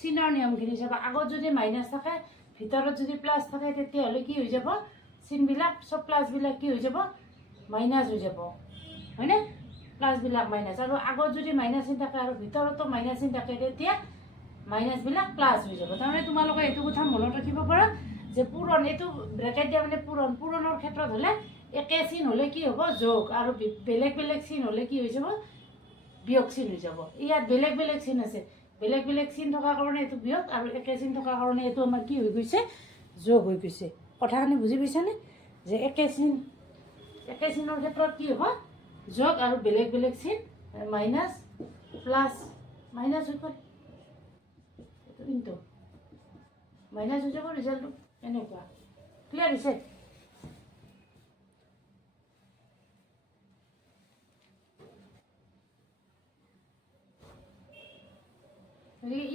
চিনৰ নিয়মখিনি চাবা আগত যদি মাইনাছ থাকে ভিতৰত যদি প্লাছ থাকে তেতিয়াহ'লে কি হৈ যাব চিনবিলাক চব প্লাছবিলাক কি হৈ যাব মাইনাছ হৈ যাব হয়নে প্লাছবিলাক মাইনাছ আৰু আগত যদি মাইনাছ চিন থাকে আৰু ভিতৰতো মাইনাছ চিন থাকে তেতিয়া মাইনাছবিলাক প্লাছ হৈ যাব তাৰমানে তোমালোকে এইটো কথা মনত ৰাখিব পাৰা যে পূৰণ এইটো ব্ৰেকেট দিয়া মানে পূৰণৰ ক্ষেত্ৰত হ'লে একে চিন হ'লে কি হ'ব যোগ আৰু বেলেগ বেলেগ চিন হ'লে কি হৈ যাব বিয়োগ চিন হৈ যাব ইয়াত বেলেগ বেলেগ চিন আছে বেলেগ বেলেগ চিন থকাৰ কাৰণে এইটো বিয়োগ আৰু একে চিন থকাৰ কাৰণে এইটো আমাৰ কি হৈ গৈছে যোগ হৈ গৈছে কথাখিনি বুজি পাইছানে যে একে চিনৰ ক্ষেত্ৰত কি হ'ব যোগ আৰু বেলেগ বেলেগ চিন মাইনাছ প্লাছ মাইনাছ হৈ গ'ল এইটো কিন্তু মাইনাছ হৈ যাব ৰিজাল্টটো এনেকুৱা ক্লিয়াৰ হৈছে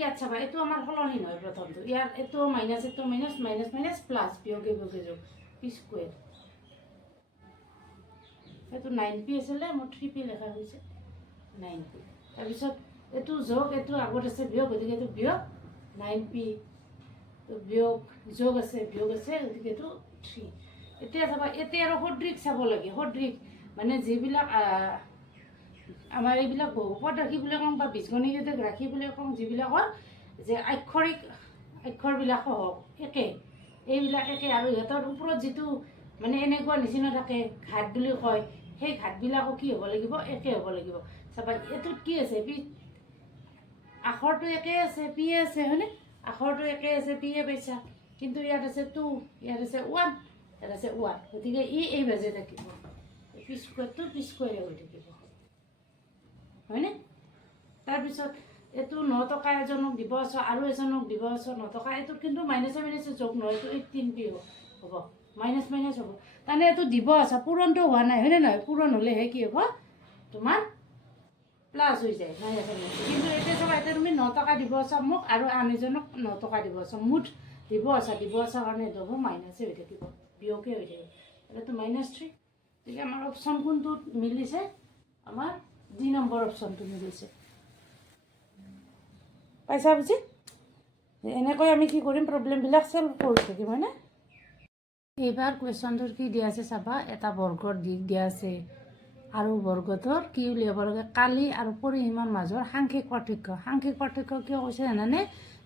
ইয়াত চাবা এইটো আমাৰ সলনি নহয় প্ৰথমটো ইয়াৰ এইটো মাইনাছ মাইনাছ মাইনাছ প্লাছ বিয়োগে বিয়োগে যোগ পি স্কুৱেৰ এইটো 9p আছিলে মোৰ 3p লেখা হৈছে 9p তাৰপিছত এইটো যোগ এইটো আগত আছে বিয়োগ গতিকে এইটো বিয়োগ 9p বিয়োগ যোগ আছে বিয়োগ আছে গতিকে এইটো 3 এতিয়া চাবা এতিয়া আৰু সদৃশ চাব লাগে সদৃশ মানে যিবিলাক আমাৰ এইবিলাক বহুপদ ৰাশি বুলি কওঁ বা বীজগণিত ৰাশি বুলি কওঁ যিবিলাকৰ যে আক্ষৰবিলাক হওক একে এইবিলাক একে আৰু সিহঁতৰ ওপৰত যিটো মানে এনেকুৱা নিচিনা থাকে ঘাট বুলি কয় সেই ঘাটবিলাকো কি হ'ব লাগিব একে হ'ব লাগিব চাবা এইটোত কি আছে পি আখৰটো একে আছে পি আছে হয়নে আখৰটো একে আছে পি এ পাইছা কিন্তু ইয়াত আছে 2 ইয়াত আছে 1 ইয়াত আছে 1 গতিকে এই বাজে থাকিব পি স্কুৱেৰটো পি স্কুৱেৰে হৈ থাকিব হয়নে তাৰপিছত এইটো 9 টকা এজনক দিব আছ আৰু এজনক দিব আছ 9 টকা এইটোত কিন্তু মাইনাছে মাইনাছে যোগ নহয় এইটো 18p হ'ব মাইনাছ মাইনাছ হ'ব তাৰমানে এইটো দিব আছা পূৰণটো হোৱা নাই হয়নে নহয় পূৰণ হ'লেহে কি হ'ব তোমাৰ প্লাছ হৈ যায় মাইনাছে মাইনাছে কিন্তু এতিয়া চাবা এতিয়া তুমি 9 টকা দিব আছা মোক আৰু আন এজনক 9 টকা দিব আছা মুঠ দিব আছা কাৰণে এইটো হ'ব মাইনাছে হৈ থাকিব বিয়োগে হৈ থাকিব এইটো -3 গতিকে আমাৰ অপশ্যন কোনটোত মিলিছে আমাৰ ডি নম্বৰ অপশ্যনটো মিলিছে পাইছা বুজি এনেকৈ আমি কি কৰিম প্ৰব্লেমবিলাক সলভ কৰি থাকিম হয়নে এইবাৰ কুৱেশ্যনটোৰ কি দিয়া আছে চাবা এটা বৰ্গৰ দিশ দিয়া আছে আৰু বৰ্গটোৰ কি উলিয়াব লাগে কালি আৰু পৰিসীমাৰ মাজৰ সাংখ্যিক পাৰ্থক্য কিয় কৈছে জানানে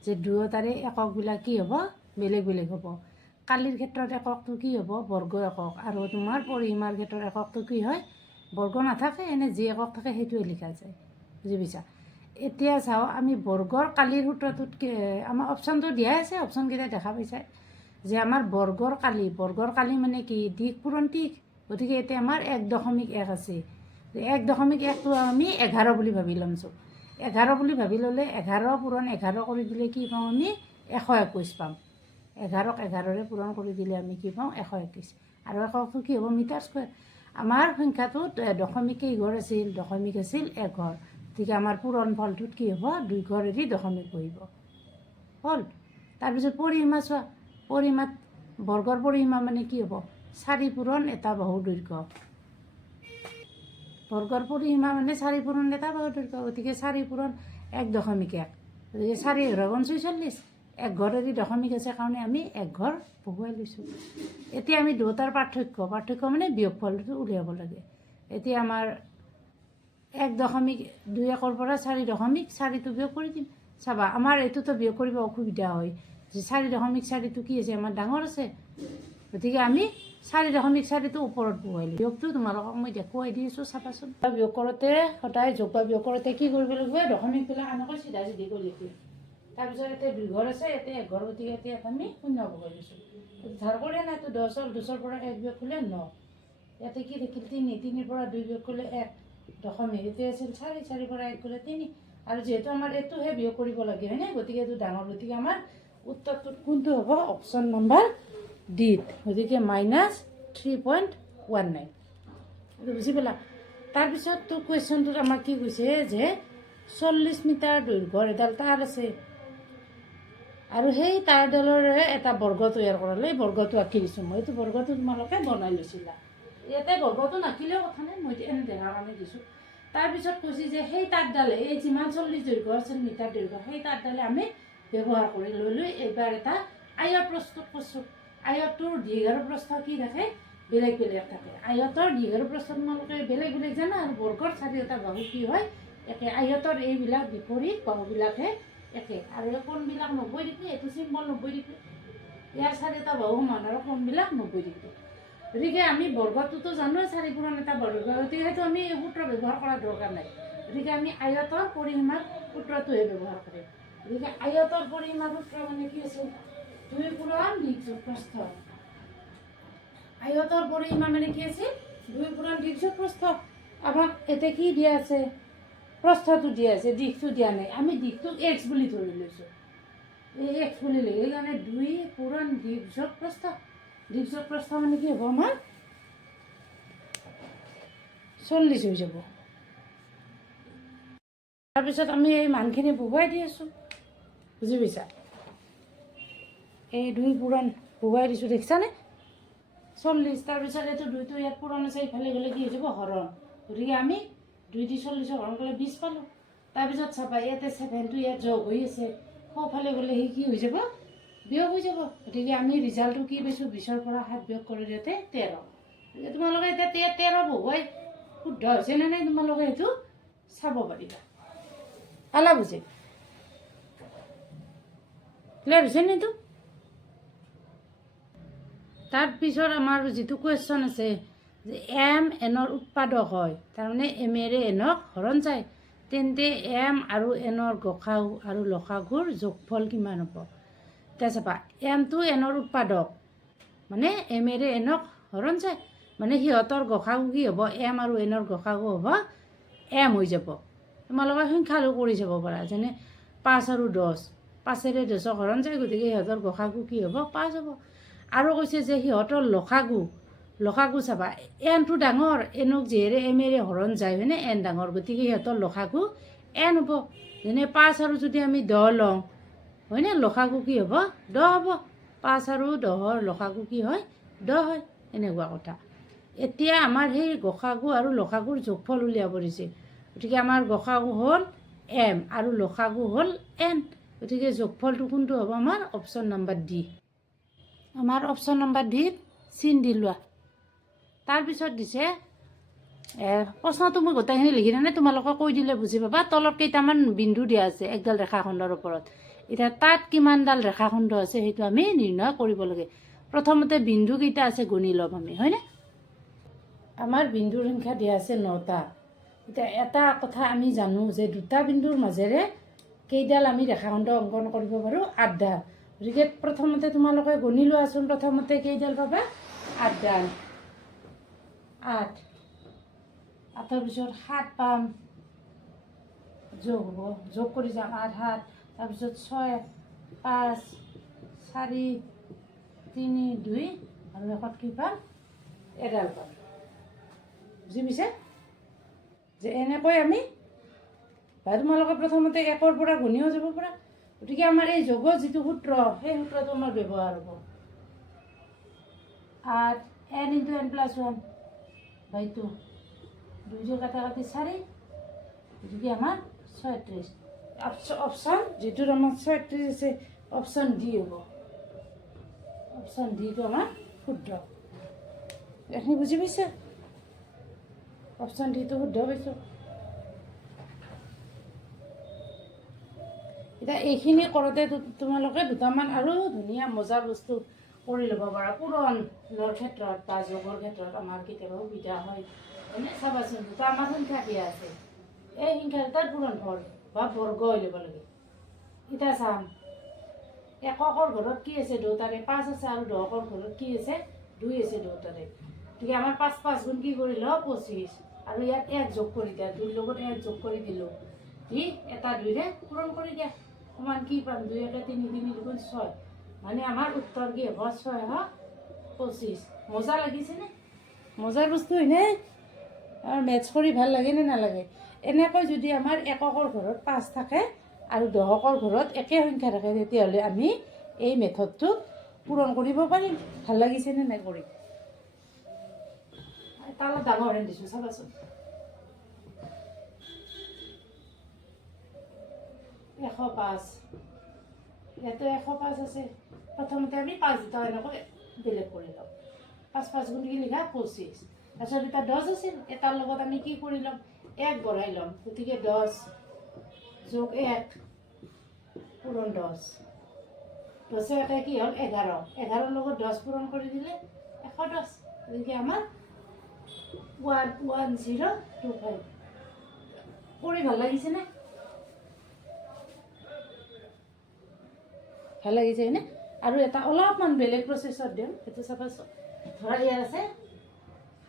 যে দুয়োটাৰে এককবিলাক কি হ'ব বেলেগ বেলেগ হ'ব কালিৰ ক্ষেত্ৰত এককটো কি হ'ব বৰ্গ একক আৰু তোমাৰ পৰিসীমাৰ ক্ষেত্ৰত এককটো কি হয় বৰ্গ নাথাকে এনে যি একক থাকে সেইটোৱে লিখা যায় বুজি পাইছা এতিয়া চাওঁ আমি বৰ্গৰ কালিৰ সূত্ৰটোত আমাৰ অপশ্যনটো দিয়াই আছে অপশ্যনকেইটা দেখা পাইছে যে আমাৰ বৰ্গৰ কালি মানে কি দিশ পূৰণটিক গতিকে এতিয়া আমাৰ 1.1 আছে 1.1টো আমি 11 বুলি ভাবি ল'ম চব 11 বুলি ভাবি ল'লে 11 পূৰণ 11 কৰি দিলে কি পাওঁ আমি 121 পাম 11ক 11ৰে পূৰণ কৰি দিলে আমি কি পাওঁ 121 আৰু এককটো কি হ'ব মিটাৰ স্কুৱেৰ আমাৰ সংখ্যাটোত দশমিক কেইঘৰ আছিল দশমিক আছিল 1 ঘৰ গতিকে আমাৰ পূৰণ ফলটোত কি হ'ব 2 ঘৰ এৰি দশমিক বহিব হ'ল তাৰপিছত পৰিসীমা চোৱা পৰিসীমাত বৰ্গৰ পৰিসীমা মানে কি হ'ব 4 পূৰণ এটা বাহুৰ দৈৰ্ঘ্য বৰ্গৰ পৰিসীমা মানে 4 পূৰণ এটা বাহুৰ দৈৰ্ঘ্য গতিকে 4 পূৰণ 1.1 গতিকে 4 ঘৰ 46 1 ঘৰ এৰি দশমিক আছে কাৰণে আমি 1 ঘৰ বহুৱাই লৈছোঁ এতিয়া আমি দুয়োটাৰ পাৰ্থক্য মানে বিয়োগফলটো উলিয়াব লাগে এতিয়া আমাৰ 1.21 পৰা 4.4টো বিয়োগ কৰি দিম চাবা আমাৰ এইটোতো বিয়োগ কৰিব অসুবিধা হয় যে 4.4টো কি আছে আমাৰ ডাঙৰ আছে গতিকে আমি 4.4টো ওপৰত বহুৱাই দিম বিয়োগটো তোমালোকক মই দেখুৱাই দি আছোঁ চাবাচোন বিয়োগ কৰোঁতে সদায় যোগ বা বিয়োগ কৰোঁতে কি কৰিব লাগিব দশমিকবিলাক এনেকৈ চিধা কৰি লিখিম তাৰপিছত এতিয়া 2 ঘৰ আছে ইয়াতে 1 ঘৰ গতিকে এতিয়া আমি 0 বহুৱাই দিছোঁ ধাৰ কৰি নাই এইটো 10 পৰা 1 বিয়োগ কৰিলে 9 ইয়াতে কি দেখিল 3 পৰা 2 বিয়োগ কৰিলে 1 দশমিক এতিয়া আছিল 4 পৰা 1 গ'লে 3 আৰু যিহেতু আমাৰ এইটোহে বিয়োগ কৰিব লাগে হয়নে গতিকে এইটো ডাঙৰ গতিকে আমাৰ উত্তৰটোত কোনটো হ'ব অপশ্যন নম্বৰ ডি গতিকে -3.19 বুজি পালা তাৰপিছত তো কুৱেশ্যনটোত আমাৰ কি কৈছে যে 40 মিটাৰ দৈৰ্ঘ্যৰ এডাল তাঁৰ আছে আৰু সেই তাঁৰডালৰে এটা বৰ্গ তৈয়াৰ কৰালে এই বৰ্গটো আঁকি দিছোঁ মই এইটো বৰ্গটো তোমালোকে বনাই লৈছিলা ইয়াতে বৰ্গটো নাকিলেও কথা নাই মই এনে দেখাৰ কাৰণে দিছোঁ তাৰপিছত কৈছে যে সেই তাঁৰডালে এই যিমান 40 দৈৰ্ঘ্য আছিল মিটাৰ দৈৰ্ঘ্য সেই তাঁৰডালে আমি ব্যৱহাৰ কৰি লৈ এইবাৰ এটা আয়ত প্ৰস্তুত কৰিছোঁ আয়তটোৰ দীঘ আৰু প্ৰস্থ কি থাকে বেলেগ বেলেগ থাকে আয়তৰ দীঘ আৰু প্ৰস্থ তোমালোকে বেলেগ বেলেগ জানা আৰু বৰ্গৰ চাৰিওটা বাহু কি হয় একে আয়তৰ এইবিলাক বিপৰীত বাহুবিলাকে একে আৰু এই কোণবিলাক 90 ডিগ্ৰী এইটো চিম্বল 90 ডিগ্ৰী ইয়াৰ চাৰিওটা বাহু সমান আৰু কোণবিলাক 90 ডিগ্ৰী গতিকে আমি বৰ্গটোতো জানোৱে 4 পূৰণ এটা বৰ্গ গতিকে সেইটো আমি সূত্ৰ ব্যৱহাৰ কৰাৰ দৰকাৰ নাই গতিকে আমি আয়তৰ পৰিসীমাত সূত্ৰটোহে ব্যৱহাৰ কৰে। গতিকে আয়তৰ পৰিসীমাৰ সূত্ৰ মানে কি আছিল 2 পূৰণ দীৰ্ঘ প্ৰস্থ। আয়তৰ পৰিসীমা মানে কি আছিল 2 পূৰণ দীৰ্ঘ প্ৰস্থ। আমাক এতিয়া কি দিয়া আছে প্ৰস্থটো দিয়া আছে, দিশটো দিয়া নাই। আমি দিশটোক x বুলি ধৰি লৈছোঁ, এই x বুলি লৈ সেইকাৰণে 2 পূৰণ দীৰ্ঘ প্ৰস্থ। দীৰ্ঘ প্ৰস্থ মানে কি হ'ব আমাৰ 40 হৈ যাব। তাৰপিছত আমি এই মানখিনি বহুৱাই দি আছোঁ, বুজি পাইছা? এই 2 পূৰণ বহুৱাই দিছোঁ, দেখিছানে? 40। তাৰপিছত এইটো 2টো ইয়াত পূৰণ আছে, ইফালে গ'লে কি হৈ যাব হৰণ। গতিকে আমি 2 দি 40 হৰণ কৰিলে 20 পালোঁ। তাৰপিছত চাবা ইয়াতে 7টো ইয়াত যোগ হৈ আছে, সোঁফালে গ'লে সি কি হৈ যাব বিয়োগ হৈ যাব। গতিকে আমি ৰিজাল্টটো কি পাইছোঁ 20ৰ পৰা 7 বিয়োগ কৰি দিওঁতে 13। গতিকে তোমালোকে এতিয়া 13 বহুৱাই শুদ্ধ হৈছে নে নাই তোমালোকে সেইটো চাব পাৰিবা। আলা বুজি ক্লিয়াৰ হৈছে নে এইটো? তাৰপিছত আমাৰ যিটো কুৱেশ্যন আছে যে এম এনৰ উৎপাদক হয়, তাৰমানে এমেৰে এনক হৰণ যায়, তেন্তে এম আৰু এনৰ গসাগু আৰু লসাগুৰ যোগফল কিমান হ'ব? এতিয়া চাবা এমটো এনৰ উৎপাদক মানে এমেৰে এনক হৰণ যায়, মানে সিহঁতৰ গসাগু কি হ'ব এম আৰু এনৰ গসাগু হ'ব এম হৈ যাব। তোমালোকে সংখ্যালঘু কৰি যাব পাৰা, যেনে 5 আৰু 10, 5ৰে 10ক হৰণ যায়, গতিকে সিহঁতৰ গসাগু কি হ'ব 5 হ'ব। আৰু কৈছে যে সিহঁতৰ লসাগু চাবা এনটো ডাঙৰ, এনক যিহেৰে এমেৰে হৰণ যায় হয়নে, এন ডাঙৰ, গতিকে সিহঁতৰ লসাগু এন হ'ব। যেনে 5 আৰু যদি আমি 10 লওঁ হয়নে, লসাগু কি হ'ব 10 হ'ব। 5 আৰু 10ৰ লসাগু কি হয় 10 হয়, এনেকুৱা কথা। এতিয়া আমাৰ সেই গসাগু আৰু লসাগুৰ যোগফল উলিয়াব দিছে। গতিকে আমাৰ গসাগু হ'ল এম আৰু লসাগু হ'ল এন, গতিকে যোগফলটো কোনটো হ'ব আমাৰ অপশ্যন নম্বৰ ডি। আমাৰ অপশ্যন নম্বৰ ডিত চিন দি লোৱা। তাৰপিছত দিছে প্ৰশ্নটো মই গোটেইখিনি লিখি দিওঁ, তোমালোকে কৈ দিলে বুজি পাবা। তলত কেইটামান বিন্দু দিয়া আছে একডাল ৰেখাখণ্ডৰ ওপৰত। এতিয়া তাত কিমানডাল ৰেখাখণ্ড আছে সেইটো আমি নিৰ্ণয় কৰিব লাগে। প্ৰথমতে বিন্দু কেইটা আছে গণি ল'ম আমি, হয়নে? আমাৰ বিন্দুৰ সংখ্যা দিয়া আছে 9টা। এতিয়া এটা কথা আমি জানো যে 2টা বিন্দুৰ মাজেৰে কেইডাল আমি ৰেখাখণ্ড অংকন কৰিব পাৰোঁ 8ডাল। গতিকে প্ৰথমতে তোমালোকে গণি লোৱাচোন, প্ৰথমতে কেইডাল পাবা 8ডাল। 8ৰ পিছত 7 পাম, যোগ হ'ব, যোগ কৰি যাম 8, 7, তাৰপিছত 6, 5, 4, 3, 2 আৰু শেষত কি পাম এডাল পাম। বুজি পাইছে যে এনেকৈ আমি তোমালোকে প্ৰথমতে 1ৰ পৰা গণিও যাব পাৰা। গতিকে আমাৰ এই যোগৰ যিটো সূত্ৰ সেই সূত্ৰটো আমাৰ ব্যৱহাৰ হ'ব 8 n × n+1 বাই 2, 2 কাটা কাটি 4, গতিকে আমাৰ 36। অপশ্যন যিটোৰ আমাৰ 36 আছে অপশ্যন ডি হ'ব। অপশ্যন ডিটো আমাৰ শুদ্ধ। এইখিনি বুজি পাইছে? অপশ্যন ডিটো শুদ্ধ পাইছোঁ। এতিয়া এইখিনি কৰোঁতে তোমালোকে দুটামান আৰু ধুনীয়া মজাৰ বস্তু কৰি ল'ব পাৰা। পূৰণৰ ক্ষেত্ৰত বা যোগৰ ক্ষেত্ৰত আমাৰ কেতিয়াবা সুবিধা হয়, এনে চাবাচোন দুটা আমাৰ সংখ্যা দিয়া আছে, এই সংখ্যা দুটাৰ পূৰণফল বা বৰ্গ হৈ ল'ব লাগে। এতিয়া চাম এককৰ ঘৰত কি আছে দুটাৰে 5 আছে আৰু দহকৰ ঘৰত কি আছে 2 আছে দুটাৰে। গতিকে আমাৰ 5 5 গুণ কি কৰিলোঁ 25, আৰু ইয়াত 1 যোগ কৰি দিয়া, 2ৰ লগত 1 যোগ কৰি দিলোঁ, ই এটা 2ৰে পূৰণ কৰি দিয়া। সমান কি পাম 2 × 3 = 3 × 6, মানে আমাৰ উত্তৰ কি হ'ব 625। মজা লাগিছেনে? মজাৰ বস্তু হয়নে? আৰু মেথছ কৰি ভাল লাগে নে নালাগে? এনেকৈ যদি আমাৰ এককৰ ঘৰত 5 থাকে আৰু দহকৰ ঘৰত একে সংখ্যা থাকে, তেতিয়াহ'লে আমি এই মেথডটো পূৰণ কৰিব পাৰিম। ভাল লাগিছেনে নাই কৰি? তালত ডাঙৰ হেন দিছোঁ চাবাচোন। 105, ইয়াতে 105 আছে। প্ৰথমতে আমি 5 দুটা এনেকৈ বেলেগ কৰি ল'ম। 5 5 গুণ কি লিখা 25। তাৰপিছত এটা 10 আছিল, এটাৰ লগত আমি কি কৰি ল'ম 1 বঢ়াই ল'ম, গতিকে 10 যোগ 1 পূৰণ 10, 10 1 কি হ'ল 11, 11ৰ লগত 10 পূৰণ কৰি দিলে 110। গতিকে আমাৰ 11025। কৰি ভাল লাগিছেনে? ভাল লাগিছে হয়নে? আৰু এটা অলপমান বেলেগ প্ৰচেছত দিওঁ, সেইটো চাবাচোন। ধৰা ইয়াত আছে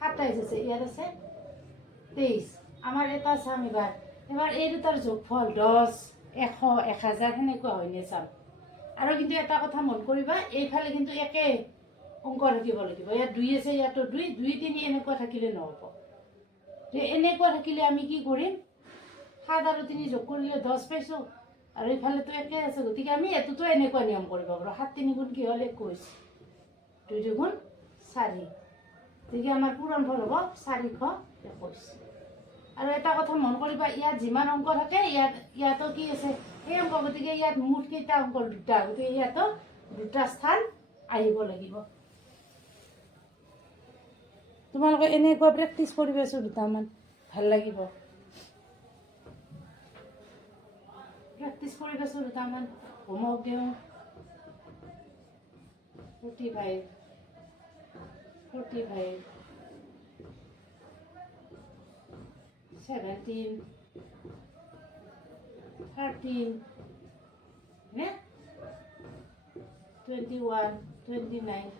27 আছে, ইয়াত আছে 23। আমাৰ এটা চাম এবাৰ এই দুটাৰ যোগফল 10, 100, 1000 সেনেকুৱা হয়নে চাম। আৰু কিন্তু এটা কথা মন কৰিবা, এইফালে কিন্তু একে অংক থাকিব লাগিব। ইয়াত 2 আছে, ইয়াতো 2, 2, 3 এনেকুৱা থাকিলে নহ'ব। এনেকুৱা থাকিলে আমি কি কৰিম, 7 আৰু 3 যোগ কৰিলে 10 পাইছোঁ, আৰু এইফালেতো একে আছে, গতিকে আমি এইটোতো এনেকুৱা নিয়ম কৰিব পাৰোঁ। 7 3 গুণ কি হ'ল 21, 2 2 গুণ 4, গতিকে আমাৰ পূৰণফল হ'ব 421। আৰু এটা কথা মন কৰিবা, ইয়াত যিমান অংক থাকে ইয়াতো কি আছে সেই অংক, গতিকে ইয়াত মুঠ কেইটা অংক 2টা, গতিকে ইয়াতো 2টা স্থান আহিব লাগিব। তোমালোকে এনেকুৱা প্ৰেক্টিচ কৰিবাচোন, 2টামান ভাল লাগিব। প্ৰেক্টিচ কৰিবাচোন, 2টামান হোমৱৰ্ক দিওঁ। 45, 17, 13 নে 21, 29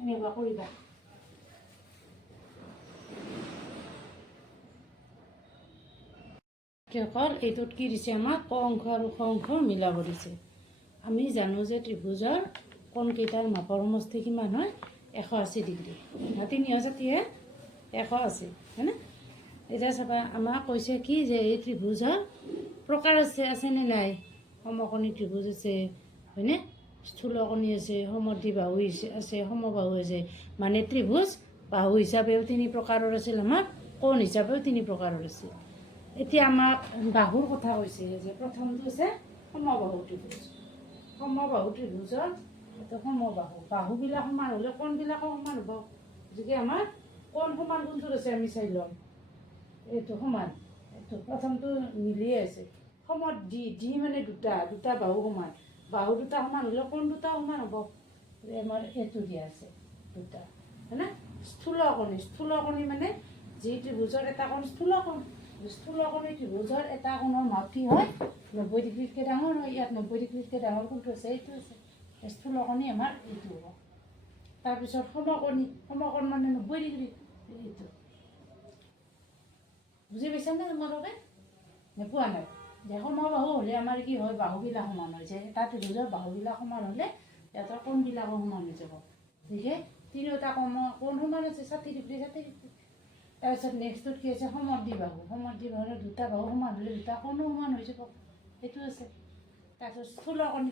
এনেকুৱা কৰিবা। অকল এইটোত কি দিছে, আমাক ক অংশ আৰু খ অংশ মিলাব দিছে। আমি জানো যে ত্ৰিভুজৰ কোণকেইটাৰ মাপৰ সমষ্টি কিমান হয়, 180 ডিগ্ৰী। 360হে 180 হয়নে? এতিয়া চাবা, আমাক কৈছে কি যে এই ত্ৰিভুজৰ প্ৰকাৰ আছেনে নাই। সমকোণী ত্ৰিভুজ আছে হয়নে, স্থূলকোণী আছে, সমদ্বিবাহু আছে, সমবাহু আছে। মানে ত্ৰিভুজ বাহু হিচাপেও 3 প্ৰকাৰৰ আছিল, আমাৰ কোণ হিচাপেও 3 প্ৰকাৰৰ আছিল। এতিয়া আমাক বাহুৰ কথা কৈছে, যে প্ৰথমটো আছে সমবাহু ত্ৰিভুজ। সমবাহু ত্ৰিভুজৰ এইটো সমবাহু, বাহুবিলাক সমান হ'লে কোণবিলাকো সমান হ'ব। গতিকে আমাৰ কোণ সমান কোনটোত আছে আমি চাই ল'ম। এইটো সমান, এইটো প্ৰথমটো মিলিয়ে আছে। ডি মানে দুটা বাহু সমান, বাহু 2টা সমান হ'লে কোণ 2টাও সমান হ'ব। আমাৰ এইটো দিয়া আছে 2টা হয়নে? স্থূলকোণী মানে যি ত্ৰিভুজৰ এটা কোণ স্থূলকোণ। স্থূলকোণী ত্ৰিভুজৰ এটা কোণৰ মাপ কি হয়, 90 ডিগ্ৰীতকৈ ডাঙৰ হয়। ইয়াত 90 ডিগ্ৰীতকৈ ডাঙৰ কোনটো আছে, এইটো আছে। স্থূলকোণী আমাৰ এইটো হ'ব। তাৰপিছত সমকোণ মানে 90 ডিগ্ৰী, এইটো। বুজি পাইছানে তোমালোকে? নোপোৱা নাই? যে সমবাহু হ'লে আমাৰ কি হয়, বাহুবিলাক সমান হৈ যায়। এটা ত্ৰিভুজৰ বাহুবিলাক সমান হ'লে সিহঁতৰ কোণবিলাকো সমান হৈ যাব। গতিকে 3টা কোণ সমান আছে, 60 ডিগ্ৰী 60 ডিগ্ৰী। তাৰপিছত নেক্সটটোত কি আছে, সমদ্বিবাহু। সমদ্বিবাহুৰ 2টা বাহু সমান হ'লে 2টা কোণো সমান হৈ যাব, সেইটো আছে। তাৰপিছত স্থূলকোণী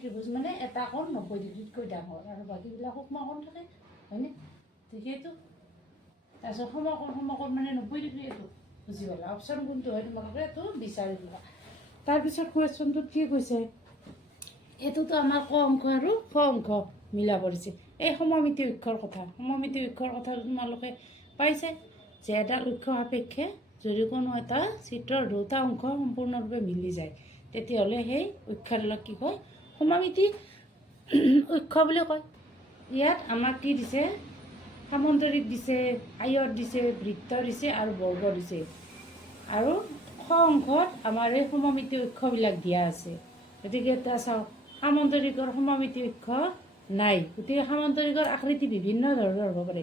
ত্ৰিভুজ মানে এটা কোণ 90 ডিগ্ৰীতকৈ ডাঙৰ, আৰু বাকীবিলাক সূক্ষ্ম কোণ থাকে হয়নে? ঠিকেইটো। তাৰপিছত সমকোণ মানে 90 ডিগ্ৰী, এইটো বুজি পালা। অপশ্যন কোনটো হয় তোমালোকে এইটো বিচাৰি দিবা। তাৰপিছত কুৱেশ্যনটোত কি কৈছে, এইটোতো আমাৰ ক অংশ আৰু খ অংশ মিলাব দিছে। এই সমমিতি অক্ষৰ কথা, সমমিতি অক্ষৰ কথা তোমালোকে পাইছে, যে এটা অক্ষ সাপেক্ষে যদি কোনো এটা চিত্ৰৰ 2টা অংশ সম্পূৰ্ণৰূপে মিলি যায়, তেতিয়াহ'লে সেই অক্ষৰবিলাক কি কয়, সমমিতি অক্ষ বুলি কয়। ইয়াত আমাক কি দিছে, সামন্তৰিক দিছে, আয়ত দিছে, বৃত্ত দিছে আৰু বৰ্গ দিছে। আৰু খ অংশত আমাৰ এই সমমিতি অক্ষবিলাক দিয়া আছে। গতিকে এটা চাওক, সামন্তৰিকৰ সমমিতি অক্ষ নাই। গতিকে সামন্তৰিকৰ আকৃতি বিভিন্ন ধৰণৰ হ'ব পাৰে।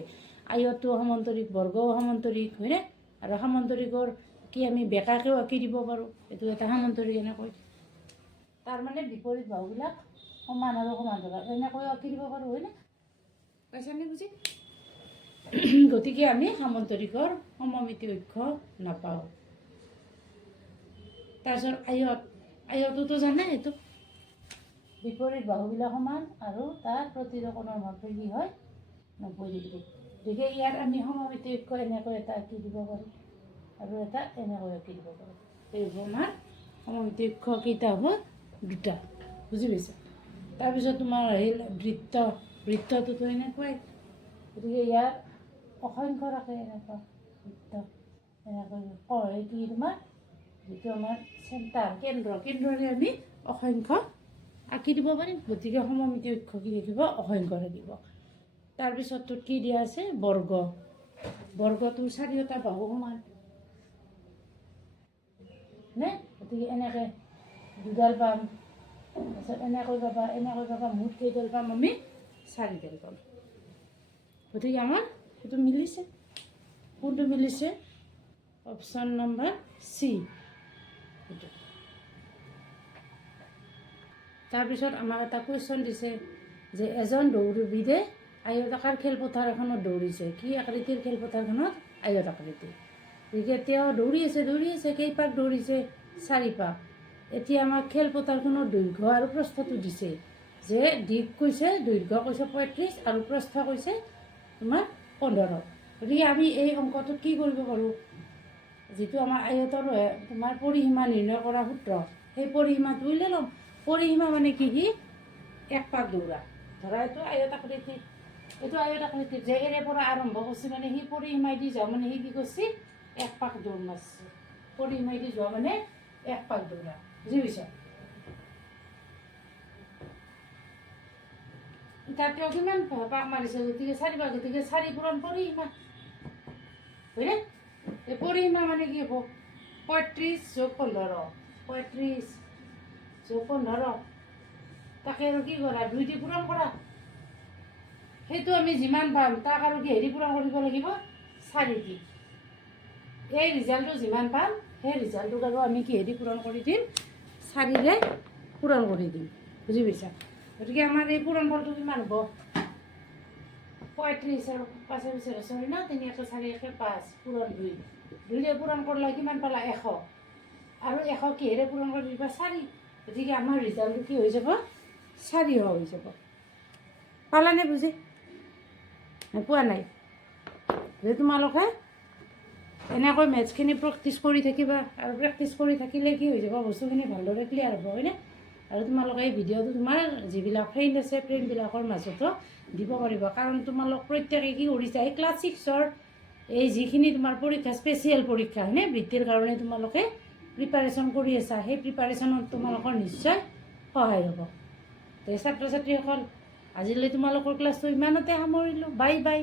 আয়তো সামন্তৰিক, বৰ্গও সামন্তৰিক হয়নে? আৰু সামন্তৰিকৰ কি আমি বেঁকাকেও আঁকি দিব পাৰোঁ, এইটো এটা সামন্তৰিক এনেকৈ। তাৰমানে বিপৰীত বাহুবিলাক সমান আৰু সমান ধৰা এনেকৈ আঁকি দিব পাৰোঁ হয়নে? পাইছানে বুজি? গতিকে আমি সামন্তৰিকৰ সমমিতি অক্ষ নাপাওঁ। তাৰপিছত আয়তটোতো জানে, এইটো বিপৰীত বাহুবিলাক সমান আৰু তাৰ প্ৰতিটো কোণৰ মাপ কি হয়, 90 ডিগ্ৰী। গতিকে ইয়াত আমি সমমিতি অক্ষ এনেকৈ এটা আঁকি দিব পাৰোঁ, আৰু এটা এনেকৈ আঁকি দিব পাৰোঁ। এই আমাৰ সমমিতি অক্ষ কেইটা হ'ব, 2টা। বুজি পাইছা? তাৰপিছত তোমাৰ আহিল বৃত্তটোতো এনেকুৱাই। গতিকে ইয়াত অসংখ্য থাকে, এনেকুৱা বৃত্ত এনেকৈ কয় কি তোমাৰ যিটো আমাৰ চেণ্টাৰ, কেন্দ্ৰৰে আমি অসংখ্য আঁকি দিব পাৰিম। গতিকে সমমিতি অক্ষ কি থাকিব, অসংখ্য থাকিব। তাৰপিছতটোত কি দিয়া আছে, বৰ্গটোৰ 4টা বাহু সমান নে? গতিকে এনেকৈ 2ডাল পাম, তাৰপিছত এনেকৈ পাবা মুঠ কেইডাল পাম আমি 4ডাল পাম। গতিকে আমাৰ সেইটো মিলিছে। কোনটো মিলিছে? Option number C. সেইটো তাৰপিছত আমাক এটা কুৱেশ্যন দিছে যে এজন দৌৰবিদে আয়তাকাৰ খেলপথাৰ এখনত দৌৰিছে। কি আকৃতিৰ খেলপথাৰখনত? আয়ত আকৃতিৰ। গতিকে তেওঁ দৌৰি আছে কেইপাক দৌৰিছে? 4 পাক। এতিয়া আমাক খেলপথাৰখনৰ দৈৰ্ঘ্য আৰু প্ৰস্থটো দিছে, যে দীঘ কৈছে, দৈৰ্ঘ্য কৈছে 35 আৰু প্ৰস্থ কৈছে তোমাৰ 15। গতিকে আমি এই অংকটোত কি কৰিব পাৰোঁ? যিটো আমাৰ আয়তৰ তোমাৰ পৰিসীমা নিৰ্ণয় কৰা সূত্ৰ, সেই পৰিসীমাটো উলিয়াই ল'ম। পৰিসীমা মানে কি? সি 1 পাক দৌৰা। ধৰা এইটো আয়ত আকৃতিৰ যে এৰে পৰা আৰম্ভ কৰিছে, মানে সি পৰিসীমাই দি যাওঁ মানে সি কি কৰিছে? 1 পাক দৌৰ মাৰিছে। পৰিসীমাই দি যোৱা মানে 1 পাক দৌৰা। বুজি পাইছা? তাতেও কিমান পাক মাৰিছে? গতিকে 4 পাক, গতিকে 4 পূৰণ পৰিসীমা, হয়নে? এই পৰিসীমা মানে কি হ'ব? 35 যোগ 15, 35 যোগ 15, তাকে আৰু কি কৰা? 2 দি পূৰণ কৰা। সেইটো আমি যিমান পাম তাক আৰু কি হেৰি পূৰণ কৰিব লাগিব? 4 দি। এই ৰিজাল্টটো যিমান পাম সেই ৰিজাল্টটোক আৰু আমি কি হেৰি পূৰণ কৰি দিম? 4ৰে পূৰণ কৰি দিম। বুজি পাইছা? গতিকে আমাৰ এই পূৰণ ফলটো কিমান হ'ব? 35 আৰু 5 পিছত 4 না, 3 1 4 1 5 পূৰণ 2। 2ৰে পূৰণ কৰিলে কিমান পালা? 100। আৰু 100 কিহেৰে পূৰণ কৰি দিবা? 4। গতিকে আমাৰ ৰিজাল্টটো কি হৈ যাব? 400 হৈ যাব। পালানে বুজি? পোৱা নাই? যে তোমালোকে এনেকৈ মেথছখিনি প্ৰেক্টিছ কৰি থাকিবা, আৰু প্ৰেক্টিছ কৰি থাকিলে কি হৈ যাব? বস্তুখিনি ভালদৰে ক্লিয়াৰ হ'ব, হয়নে? আৰু তোমালোকে এই ভিডিঅ'টো তোমাৰ যিবিলাক ফ্ৰেণ্ড আছে ফ্ৰেণ্ডবিলাকৰ মাজতো দিব পাৰিবা। কাৰণ তোমালোক প্ৰত্যেকে কি কৰিছা? এই ক্লাছ 6ৰ এই যিখিনি তোমাৰ পৰীক্ষা, স্পেচিয়েল পৰীক্ষা হয়নে, বৃত্তিৰ কাৰণে তোমালোকে প্ৰিপাৰেশ্যন কৰি আছা, সেই প্ৰিপাৰেশ্যনত তোমালোকৰ নিশ্চয় সহায় হ'ব। ছাত্ৰ ছাত্ৰীসকল, আজিলৈ তোমালোকৰ ক্লাছটো ইমানতে সামৰিলোঁ। Bye bye.